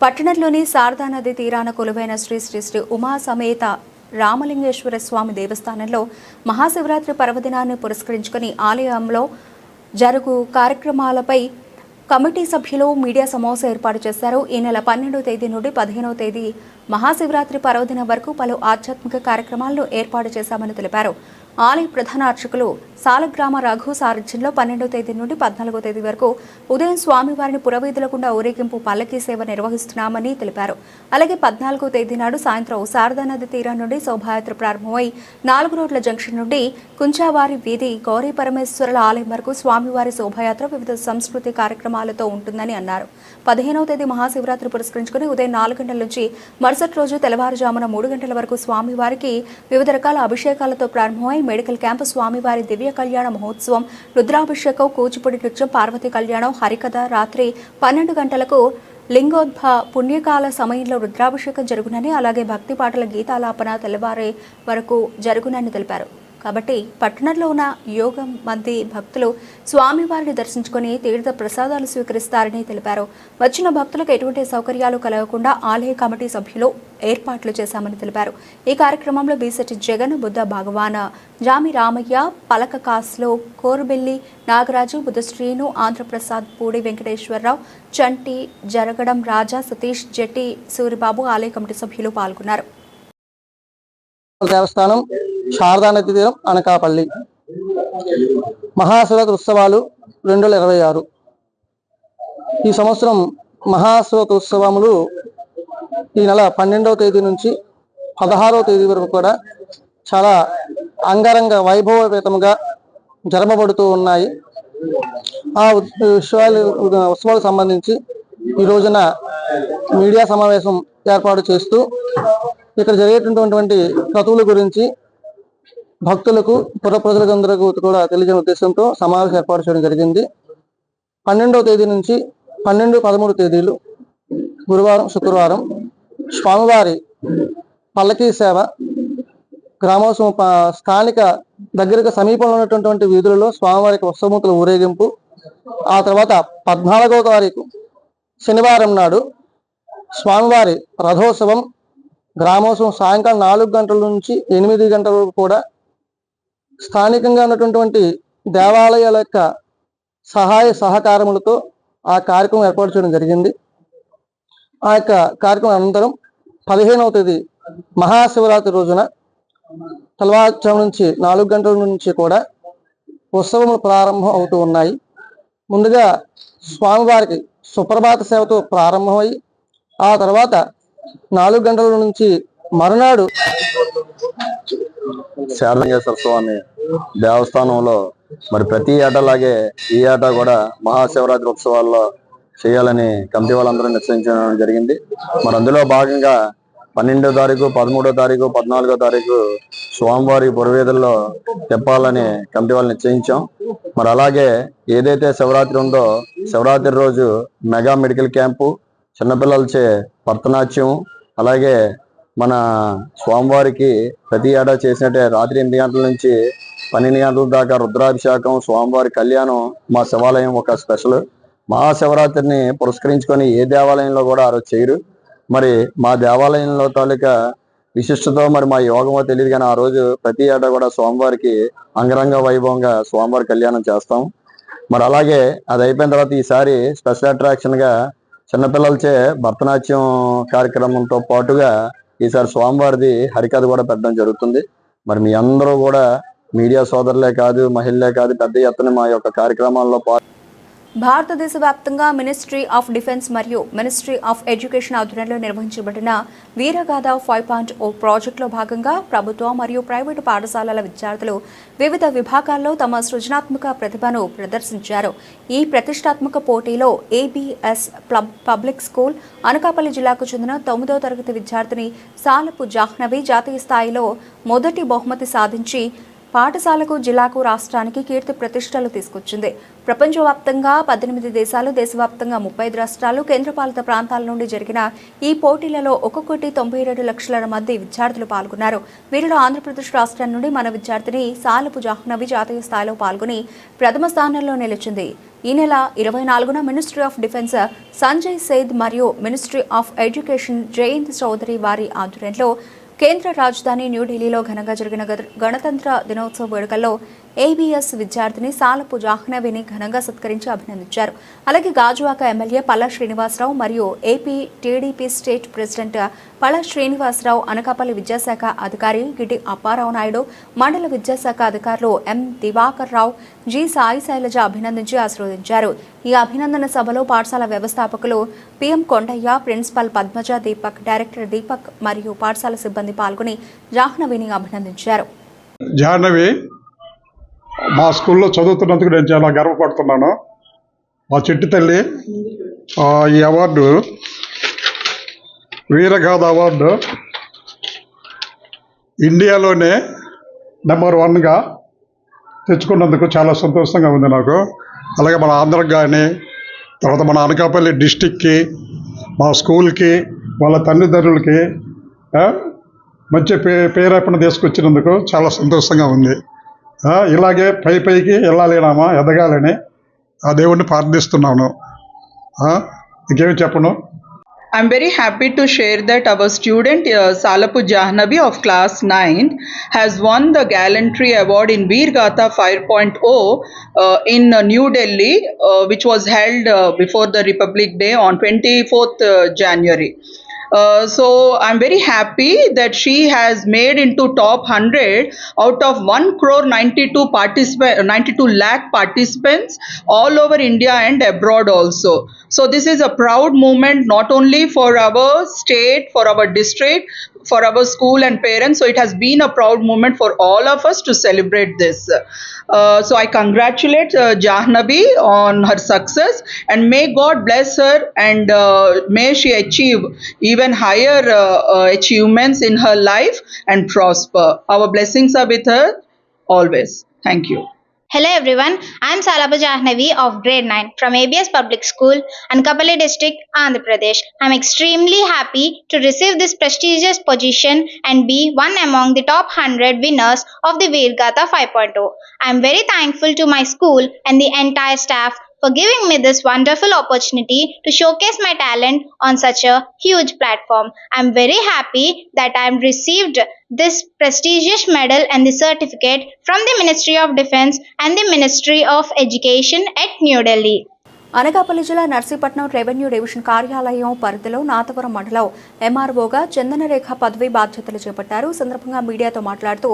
పట్టణంలోని శారదా నది తీరాన కొలువైన శ్రీ శ్రీ శ్రీ ఉమా సమేత రామలింగేశ్వర స్వామి దేవస్థానంలో మహాశివరాత్రి పర్వదినాన్ని పురస్కరించుకుని ఆలయంలో జరుగు కార్యక్రమాలపై కమిటీ సభ్యులు మీడియా సమావేశం ఏర్పాటు చేశారు. ఈ నెల 12వ తేదీ నుండి 15వ తేదీ మహాశివరాత్రి పర్వదినం వరకు పలు ఆధ్యాత్మిక కార్యక్రమాలను ఏర్పాటు చేశామని తెలిపారు. ఆలయ ప్రధాన అర్చకులు సాలగ్రామ రఘు సారథ్యంలో 12వ తేదీ నుండి 14వ తేదీ వరకు ఉదయం స్వామివారిని పురవీధుల గుండా ఊరేగింపు పల్లకీ సేవ నిర్వహిస్తున్నామని తెలిపారు. అలాగే 14వ తేదీ నాడు సాయంత్రం శారదా నది తీరం నుండి శోభాయాత్ర ప్రారంభమై 4 రోడ్ల జంక్షన్ నుండి కుంచావారి వీధి గౌరీ పరమేశ్వరుల ఆలయం వరకు స్వామివారి శోభాయాత్ర వివిధ సంస్కృతి కార్యక్రమాలతో ఉంటుందని అన్నారు. 15వ తేదీ మహాశివరాత్రి పురస్కరించుకుని ఉదయం 4 గంటల నుంచి మరుసటి రోజు తెల్లవారుజామున 3 గంటల వరకు స్వామివారికి వివిధ రకాల అభిషేకాలతో ప్రారంభమై మెడికల్ క్యాంపు, స్వామివారి దివ్య కళ్యాణ మహోత్సవం, రుద్రాభిషేకం, కూచిపూడి నృత్యం, పార్వతీ కళ్యాణం, హరికథ, రాత్రి 12 గంటలకు లింగోద్భవ పుణ్యకాల సమయంలో రుద్రాభిషేకం జరుగునని, అలాగే భక్తి పాటల గీతాలాపన తెల్లవారే వరకు జరుగునని తెలిపారు. కాబట్టి పట్టణంలో ఉన్న యోగం మంది భక్తులు స్వామివారిని దర్శించుకుని తీర్థ ప్రసాదాలు స్వీకరిస్తారని తెలిపారు. వచ్చిన భక్తులకు ఎటువంటి సౌకర్యాలు కలగకుండా ఆలయ కమిటీ సభ్యులు ఏర్పాట్లు చేశామని తెలిపారు. ఈ కార్యక్రమంలో బీసెట్టి జగన్, బుద్ధ భగవాన్, జామి రామయ్య, పలక కాస్లో కోరుబెల్లి నాగరాజు, బుద్ధశ్రీను, ఆంధ్రప్రసాద్, పూడి వెంకటేశ్వరరావు, చంటి, జరగడం రాజా, సతీష్, జెట్టి, సూరిబాబు ఆలయ కమిటీ సభ్యులు పాల్గొన్నారు. దేవస్థానం, శారదా నది తీరం, అనకాపల్లి. మహాశివరాత్రి ఉత్సవాలు 2026. ఈ సంవత్సరం మహాశివరాత్రి ఉత్సవములు ఈ నెల 12వ తేదీ నుంచి 16వ తేదీ వరకు కూడా చాలా అంగరంగ వైభవపేతంగా జరపబడుతూ ఉన్నాయి. ఆ ఉత్సవాలకు సంబంధించి ఈ రోజున మీడియా సమావేశం ఏర్పాటు చేస్తూ ఇక్కడ జరిగేటటువంటి క్రతువుల గురించి భక్తులకు, పుర ప్రజలందరికీ కూడా తెలియజేసే ఉద్దేశంతో సమావేశం ఏర్పాటు చేయడం జరిగింది. 12వ తేదీ నుంచి 12, 13 తేదీలు గురువారం, శుక్రవారం స్వామివారి పల్లకీ సేవ, గ్రామోత్సవం, స్థానిక దగ్గరకు సమీపంలో ఉన్నటువంటి వీధులలో స్వామివారికి ఉత్సవమూర్తుల ఊరేగింపు. ఆ తర్వాత 14వ తారీఖు శనివారం నాడు స్వామివారి రథోత్సవం, గ్రామోత్సవం సాయంకాలం 4 గంటల నుంచి 8 గంటల వరకు కూడా స్థానికంగా ఉన్నటువంటి దేవాలయాల యొక్క సహాయ సహకారములతో ఆ కార్యక్రమం ఏర్పాటు చేయడం జరిగింది. ఆ యొక్క కార్యక్రమం అనంతరం 15వ తేదీ మహాశివరాత్రి రోజున తెల్లవారుజాము నుంచి 4 గంటల నుంచి కూడా ఉత్సవములు ప్రారంభం అవుతూ ఉన్నాయి. ముందుగా స్వామివారికి సుప్రభాత సేవతో ప్రారంభమై ఆ తర్వాత 4 గంటల నుంచి మరునాడు శారలింగేశ్వర స్వామి దేవస్థానంలో మరి ప్రతి ఏటలాగే ఈ ఏటా కూడా మహాశివరాత్రి ఉత్సవాల్లో చేయాలని కమిటీ వాళ్ళందరూ నిశ్చయించడం జరిగింది. మరి అందులో భాగంగా 12వ తారీఖు, 13వ తారీఖు, 14వ తారీఖు స్వామివారి పురవీధుల్లో తిప్పాలని కమిటీ వాళ్ళు నిశ్చయించాం. మరి అలాగే ఏదైతే శివరాత్రి ఉందో శివరాత్రి రోజు మెగా మెడికల్ క్యాంపు, చిన్నపిల్లలచే భరతనాట్యం, అలాగే మన స్వామివారికి ప్రతి ఏడా చేసినట్టే రాత్రి 8 గంటల నుంచి 12 గంటల దాకా రుద్రాభిషేకం, స్వామివారి కళ్యాణం మా శివాలయం ఒక స్పెషల్. మహాశివరాత్రిని పురస్కరించుకొని ఏ దేవాలయంలో కూడా ఆ రోజు చేయరు. మరి మా దేవాలయంలో తాలూకా విశిష్టతో మరి మా యోగమో తెలియదు కానీ ఆ రోజు ప్రతి ఏటా కూడా స్వామివారికి అంగరంగ వైభవంగా స్వామివారి కళ్యాణం చేస్తాం. మరి అలాగే అది అయిపోయిన తర్వాత ఈసారి స్పెషల్ అట్రాక్షన్గా చిన్నపిల్లలచే భరతనాట్యం కార్యక్రమంతో పాటుగా ఈసారి స్వామివారిది హరికథ కూడా పెట్టడం జరుగుతుంది. మరి మీ అందరూ కూడా మీడియా సోదరులే కాదు, మహిళలే కాదు, పెద్ద ఎత్తున మా యొక్క కార్యక్రమాల్లో భారతదేశ వ్యాప్తంగా మినిస్ట్రీ ఆఫ్ డిఫెన్స్ మరియు మినిస్ట్రీ ఆఫ్ ఎడ్యుకేషన్ ఆధ్వర్యంలో నిర్వహించబడిన వీరగాథ 5.0 ప్రాజెక్టులో భాగంగా ప్రభుత్వ మరియు ప్రైవేటు పాఠశాలల విద్యార్థులు వివిధ విభాగాల్లో తమ సృజనాత్మక ప్రతిభను ప్రదర్శించారు. ఈ ప్రతిష్టాత్మక పోటీలో ఏబిఎస్ పబ్లిక్ స్కూల్ అనకాపల్లి జిల్లాకు చెందిన 9వ తరగతి విద్యార్థిని సాలపు జాహ్నవి జాతీయ స్థాయిలో మొదటి బహుమతి సాధించి పాఠశాలకు, జిల్లాకు, రాష్ట్రానికి కీర్తి ప్రతిష్టలు తీసుకొచ్చింది. ప్రపంచవ్యాప్తంగా 18 దేశాలు, దేశవ్యాప్తంగా 35 రాష్ట్రాలు, కేంద్రపాలిత ప్రాంతాల నుండి జరిగిన ఈ పోటీలలో 1,92 లక్షల మంది విద్యార్థులు పాల్గొన్నారు. వీరిలో ఆంధ్రప్రదేశ్ రాష్ట్రం నుండి మన విద్యార్థిని సాలపు జాహ్నవి జాతీయ స్థాయిలో పాల్గొని ప్రథమ స్థానంలో నిలిచింది. ఈ నెల 24న ministry of defence Sanjay Seth మరియు ministry of education Jayant Chaudhary వారి ఆధ్వర్యంలో కేంద్ర రాజధాని న్యూఢిల్లీలో ఘనంగా జరిగిన గణతంత్ర దినోత్సవ వేడుకల్లో ఏబీఎస్ విద్యార్థిని సాలపు జాహ్నవిని ఘనంగా సత్కరించి అభినందించారు. అలాగే గాజువాక ఎమ్మెల్యే పల్లా శ్రీనివాసరావు మరియు AP TDP state president Palla Srinivasarao, Anakapalli విద్యాశాఖ అధికారి గిడ్డి అప్పారావు నాయుడు, మండల విద్యాశాఖ అధికారులు ఎం దివాకర్ రావు, జి సాయి శైలజ అభినందించి ఆశీర్వదించారు. ఈ అభినందన సభలో పాఠశాల వ్యవస్థాపకులు PM Kondaiah, principal Padmaja Deepak, director Deepak మరియు పాఠశాల సిబ్బంది పాల్గొని జాహ్నవిని అభినందించారు. జాహ్నవి మా స్కూల్లో చదువుతున్నందుకు నేను చాలా గర్వపడుతున్నాను. మా చెట్టు తల్లి ఈ అవార్డు, వీరగాథ అవార్డు ఇండియాలోనే నెంబర్ 1గా తెచ్చుకున్నందుకు చాలా సంతోషంగా ఉంది నాకు. అలాగే మన ఆంధ్రాకి కానీ, తర్వాత మన అనకాపల్లి డిస్టిక్కి, మా స్కూల్కి, వాళ్ళ తల్లిదండ్రులకి మంచి పేరేపణ తీసుకొచ్చినందుకు చాలా సంతోషంగా ఉంది. ఇలాగే పైకి వెళ్ళాలేనామా, ఎదగాలని ఆ దేవుడిని ప్రార్థిస్తున్నాను. ఇంకేమి చెప్పను. I'm very happy to share that our student Salapu Jahnavi of class 9 has won the Gallantry Award in Veer Gatha 5.0 in New Delhi, which was held before the Republic Day on 24th January. So I'm very happy that she has made into top 100 out of 1,92 lakh participants all over India and abroad also. So this is a proud moment not only for our state, for our district, for our school and parents. So it has been a proud moment for all of us to celebrate this. So I congratulate Jahnavi on her success, and may God bless her, and may she achieve even higher achievements in her life and prosper. Our blessings are with her always. Thank you. Hello everyone, I am Salapu Jahnavi of grade 9 from ABS Public School, Anakapalli District, Andhra Pradesh. I am extremely happy to receive this prestigious position and be one among the top 100 winners of the Veer Gatha 5.0. I am very thankful to my school and the entire staff for giving me this wonderful opportunity to showcase my talent on such a huge platform. I am very happy that I have received this prestigious medal and the certificate from the Ministry of Defence and the Ministry of Education at New Delhi. Anakapalli జిల్లా Narsipatnam revenue division కార్యాలయం పరిధిలో నాతవరం మండలం ఎంఆర్ఓగా చందనరేఖ పదవి బాధ్యతలు చేపట్టారు. సందర్భంగా మీడియాతో మాట్లాడుతూ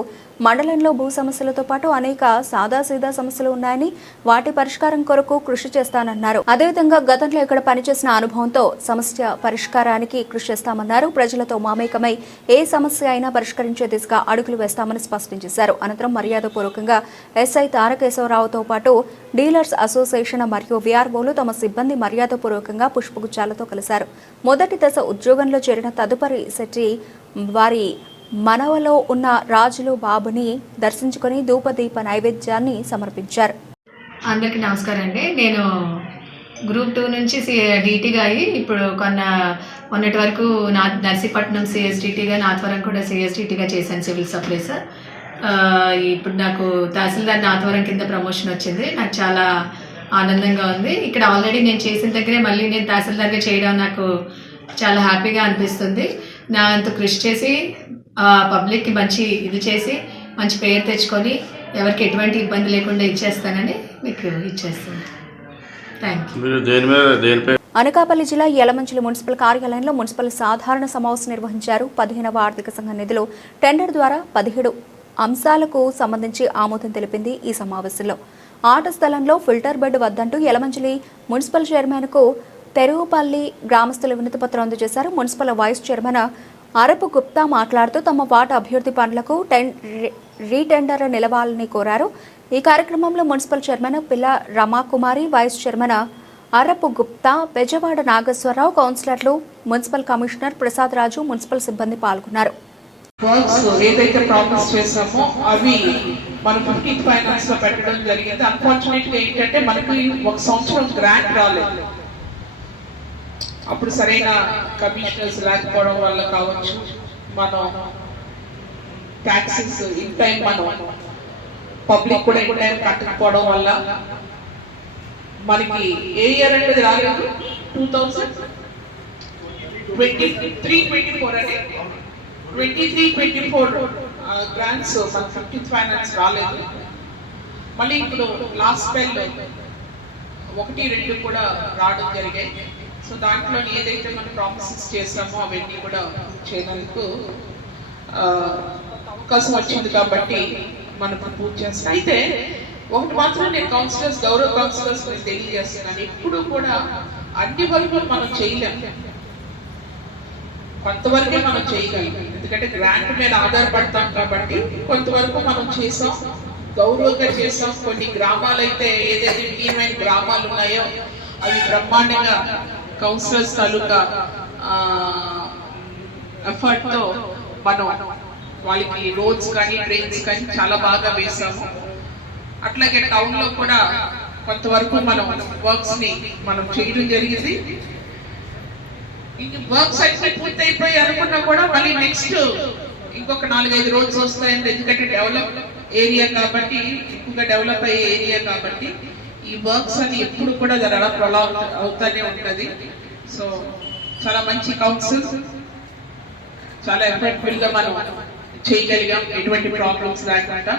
మండలంలో భూ సమస్యలతో పాటు అనేక సాదాసీదా సమస్యలు ఉన్నాయని, వాటి పరిష్కారం కొరకు కృషి చేస్తానన్నారు. అదేవిధంగా గతంలో ఇక్కడ పనిచేసిన అనుభవంతో సమస్య పరిష్కారానికి కృషి చేస్తామన్నారు. ప్రజలతో మామేకమై ఏ సమస్య అయినా పరిష్కరించే దిశగా అడుగులు వేస్తామని స్పష్టం చేశారు. అనంతరం మర్యాదపూర్వకంగా ఎస్ఐ తారకేశవరావుతో పాటు డీలర్స్ అసోసియేషన్ మరియు విఆర్ఓలు తమ సిబ్బంది మర్యాదపూర్వకంగా పుష్పగుచ్చాలతో కలిశారు. మొదటి దశ ఉద్యోగంలో చేరిన తదుపరి శెట్టి వారి మనవలో ఉన్న రాజులు బాబుని దర్శించుకుని ధూపదీప నైవేద్యాన్ని సమర్పించారు. అందరికీ నమస్కారం అండి. నేను గ్రూప్ 2 నుంచి డీటీగా అయ్యి ఇప్పుడు మొన్నటి వరకు నర్సీపట్నం సిఎస్డిటీగా, నాథవరం కూడా సిఎస్డిటీగా చేశాను, సివిల్ సప్లైస్. ఇప్పుడు నాకు తహసీల్దార్ నాథవరం కింద ప్రమోషన్ వచ్చింది. నాకు చాలా ఆనందంగా ఉంది. ఇక్కడ ఆల్రెడీ నేను చేసిన దగ్గరే మళ్ళీ నేను తహసీల్దార్గా చేయడం నాకు చాలా హ్యాపీగా అనిపిస్తుంది. నా అంత కృషి చేసి పబ్లిక్కి మంచి ఇది చేసి మంచి పేరు తెచ్చుకొని ఎవరికి ఎటువంటి ఇబ్బంది లేకుండా ఇచ్చేస్తానని మీకు ఇచ్చేస్తాను. Thank you. అనకాపల్లి జిల్లా యలమంచిలి మున్సిపల్ కార్యాలయంలో మున్సిపల్ సాధారణ సమావేశం నిర్వహించారు. 15వ ఆర్థిక సంఘ నిధులు టెండర్ ద్వారా 17 అంశాలకు సంబంధించి ఆమోదం తెలిపింది. ఈ సమావేశంలో ఆట స్థలంలో ఫిల్టర్ బెడ్ వద్దంటూ యలమంచిలి మున్సిపల్ చైర్మన్కు తెరుగుపల్లి గ్రామస్తులు వినతిపత్రం అందజేశారు. మున్సిపల్ వైస్ చైర్మన్ అరపు గుప్తా మాట్లాడుతూ తమ వార్డు అభివృద్ధి పనులకు రీటెండర్ నిలవాలని కోరారు. ఈ కార్యక్రమంలో మున్సిపల్ చైర్మన్ పిల్ల రమాకుమారి, వైస్ చైర్మన్ అరపు గుప్తా, బెజవాడ నాగేశ్వరరావు, కౌన్సిలర్లు, మున్సిపల్ కమిషనర్ ప్రసాద్ రాజు, మున్సిపల్ సిబ్బంది పాల్గొన్నారు. వర్క్స్ ఏదైతే ప్రామిస్ చేసామో అవి మనం 15th ఫైనాన్స్ లో పెట్టడం జరిగింది. అన్ఫార్చునేట్ గా ఏంటంటే మనకి ఒక సంవత్సరం గ్రాంట్ రాలేదు. అప్పుడు సరైన కమిషనర్స్ లేకపోవడం వల్ల కావచ్చు, మనం ట్యాక్సెస్ ఇన్ టైం మనం పబ్లిక్ కూడా ఇన్ టైం కట్టకపోవడం వల్ల మనకి ఏ ఇయర్ అనేది రాలేదు. 2023-24 అంటే 23-24 గ్రాంట్స్ మన 15th ఫైనాన్స్ రాలేదు. మళ్ళీ ఇప్పుడు లాస్ట్ స్పెల్ 1-2 కూడా రావడం జరిగాయి. సో దాంట్లో ఏదైతే మనం ప్రామిసెస్ చేసామో అవన్నీ కూడా చేయడానికి అవకాశం వచ్చింది కాబట్టి మనం పూర్తి చేస్తాం. అయితే ఒకటి మాత్రం నేను కౌన్సిలర్స్, గౌరవ కౌన్సిలర్స్ తెలియజేస్తున్నాను, ఎప్పుడు కూడా అన్ని వర్గాలు మనం చేయలేము, కొంతవరకే మనం చేయగలం. ఎందుకంటే గ్రాంట్ మీద ఆధారపడతాం కాబట్టి కొంతవరకు మనం చేసాం, గౌరవంగా చేసాం. కొన్ని గ్రామాలు అయితే ఏదైతే విలీనమైన గ్రామాలు ఉన్నాయో అవి బ్రహ్మాండంగా కౌన్సిలర్స్ తాలూకా ఎఫర్ట్ తో మనం వాళ్ళకి రోడ్స్ కానీ డ్రైన్స్ కానీ చాలా బాగా వేసాము. అట్లాగే టౌన్ లో కూడా కొంతవరకు మనం వర్క్స్ ని మనం చేయడం జరిగింది. వర్క్స్ అయితే పూర్తి అయిపోయి అనుకున్నా కూడా మళ్ళీ నెక్స్ట్ ఇంకొక 4-5 రోడ్స్ వస్తాయండి. ఎందుకంటే డెవలప్ ఏరియా కాబట్టి, ఎక్కువగా డెవలప్ అయ్యే ఏరియా కాబట్టి ఈ వర్క్స్ అని ఎప్పుడు కూడా ప్రొలాంగ్ అవుతానే ఉంటది. సో చాలా మంచి కౌన్సిల్, చాలా ఎఫెక్టివ్ గా మనం చేయగలిగాం, ఎటువంటి ప్రాబ్లమ్స్ లేకుండా.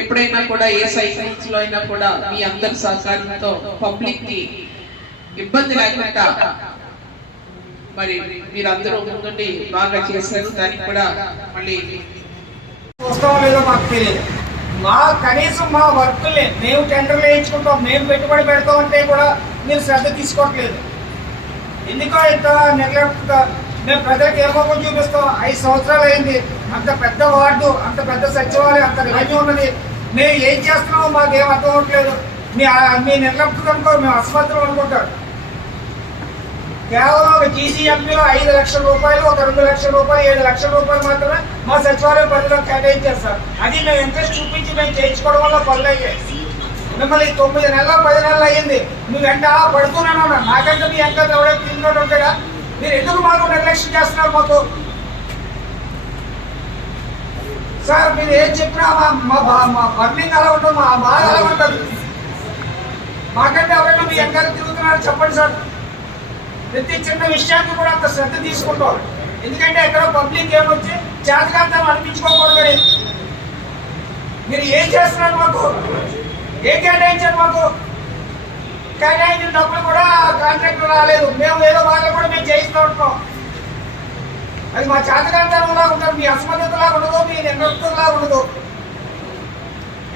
ఎప్పుడైనా కూడా ఏ సైకిల్స్ లో అయినా కూడా మీ అందరి సహకారంతో పబ్లిక్ కి ఇబ్బంది లేకుండా మరి మీరందరూ ముందుండి బాగా చేశారు. దానికి కూడా మళ్ళీ వస్తామో లేదో మాకు తెలియదు. కనీసం మా వర్కుల్ని మేము టెండర్లు వేయించుకుంటాం, మేము పెట్టుబడి పెడతామంటే కూడా మీరు శ్రద్ధ తీసుకోవట్లేదు. ఎందుకో ఇంత నెగ్లెక్ట్గా మేము ప్రజలకు ఏ మొక్కలు చూపిస్తాం. 5 సంవత్సరాలు అయింది, అంత పెద్ద వార్డు, అంత పెద్ద సచివాలయం, అంత రెవెన్యూ ఉన్నది. మేము ఏం చేస్తున్నామో మాకు ఏం అర్థం అవ్వట్లేదు. మీ నెగ్లెక్ట్ అనుకో, మేము అసమర్థం అనుకుంటారు. కేవలం ఒక జీజీఎంపీలో 5 లక్షల రూపాయలు, ఒక 2 లక్షల రూపాయలు, 7 లక్షల రూపాయలు మాత్రమే మా సచివాలయం పరిధిలో కేటాయించారు సార్. అది మేము ఇంట్రెస్ట్ చూపించి మేము చేయించుకోవడం వల్ల పనులు అయ్యాయి. మిమ్మల్ని 9 నెలలు 10 నెలలు అయ్యింది, నువ్వు వెంట పడుతున్నాను అన్నా. నాకంటే మీ వెంట ఎవరైనా తిరిగినట్టు ఉంటాడా? మీరు ఎందుకు మాకు నిర్లక్ష్యం చేస్తున్నారు? మాకు సార్ మీరు ఏం చెప్పినా మా బర్నింగ్ అలా ఉంటుంది, మా బాధ అలా ఉంటుంది. మాకంటే ఎవరైనా మీ వెంట తిరుగుతున్నారు చెప్పండి సార్. ప్రతి చిన్న విషయాన్ని కూడా అంత శ్రద్ధ తీసుకుంటాం. ఎందుకంటే ఎక్కడ పబ్లిక్ ఏమొచ్చి చేతకాంతం అనిపించుకోకూడదు. మీరు ఏం చేస్తున్నారు? మాకు ఏం కేటాయించారు? మాకు కేటాయించిన డబ్బులు కూడా కాంట్రాక్టర్ రాలేదు. మేము ఏదో వాళ్ళు కూడా మేము చేయిస్తూ ఉంటాం. అది మా చేతకాంతంలా ఉంటారు, మీ అసమర్థతలా ఉండదు, మీ నిర్ణయంలా ఉండదు.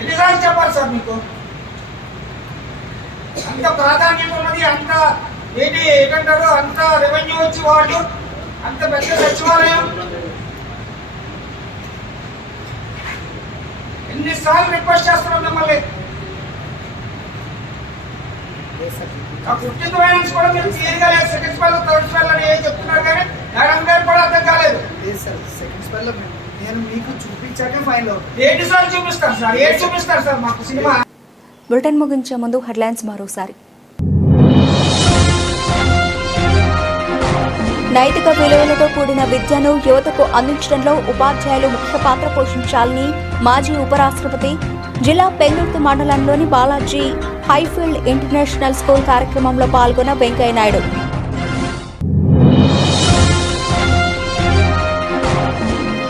ఎన్నిసార్లు చెప్పాలి సార్ మీకు? అంత ప్రాధాన్యత ఉన్నది, అంత ఏంటంటారు, అంత రెవెన్యూ వచ్చి వాళ్ళు, అంత పెద్ద సచివాలయం. ఎన్నిసార్లు రిక్వెస్ట్ చేస్తున్నాం మిమ్మల్ని. ఆ 15th ఫైనాన్స్ కూడా మీరు క్లియర్గా లేదు. సెకండ్ స్పెల్, థర్డ్ స్పెల్ అని ఏం చెప్తున్నారు కానీ మేడం గారు కూడా అర్థం కాలేదు. సెకండ్ స్పెల్ నేను మీకు చూపించాకే ఫైన్ లో ఎన్నిసార్లు చూపిస్తారు సార్? ఏం చూపిస్తారు సార్ మాకు సినిమా? బులెటిన్ ముగించే ముందు హెడ్లైన్స్ మరోసారి. నైతిక విలువలతో కూడిన విద్యను యువతకు అందించడంలో ఉపాధ్యాయులు ముఖ్య పాత్ర పోషించాలని మాజీ ఉపరాష్ట్రపతి జిల్లా పెందుర్తి మండలంలోని బాలాజీ హైఫీల్డ్ ఇంటర్నేషనల్ స్కూల్ కార్యక్రమంలో పాల్గొన్న వెంకయ్యనాయుడు.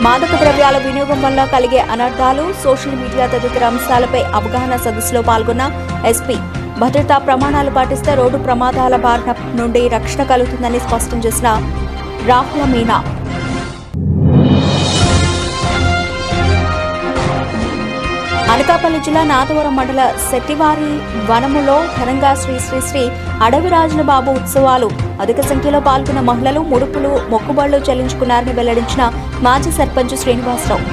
మాదక ద్రవ్యాల వినియోగం వల్ల కలిగే అనర్థాలు, సోషల్ మీడియా తదితర అంశాలపై అవగాహన సదస్సులో పాల్గొన్న ఎస్పీ. భద్రతా ప్రమాణాలు పాటిస్తే రోడ్డు ప్రమాదాల బారిన నుండి రక్షణ కలుగుతుందని స్పష్టం చేసిన రాహుల మీనా. అనకాపల్లి జిల్లా నాతవరం మండల శెట్టివారి వనములో ఘనంగా శ్రీ శ్రీ శ్రీ అడవిరాజుల బాబు ఉత్సవాలు. అధిక సంఖ్యలో పాల్గొన్న మహిళలు ముడుపులు, మొక్కుబళ్లు చెల్లించుకున్నారని వెల్లడించిన మాజీ సర్పంచ్ శ్రీనివాసరావు.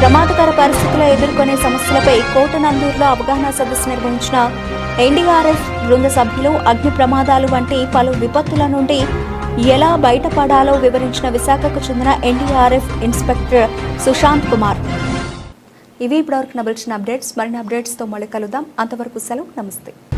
ప్రమాదకర పరిస్థితుల్లో ఎదుర్కొనే సమస్యలపై కోటనందూరులో అవగాహన సదస్సు నిర్వహించిన ఎన్డీఆర్ఎఫ్ బృంద సభ్యులు అగ్ని ప్రమాదాలు వంటి పలు విపత్తుల నుండి ఎలా బయటపడాలో వివరించిన విశాఖకు చెందిన ఎన్డీఆర్ఎఫ్ ఇన్స్పెక్టర్ సుశాంత్ కుమార్. ఇవి ఇప్పటివరకు నబిల్చిన అప్డేట్స్. మరిన్ని అప్డేట్స్తో మళ్ళీ కలుద్దాం. అంతవరకు సెలవు. నమస్తే.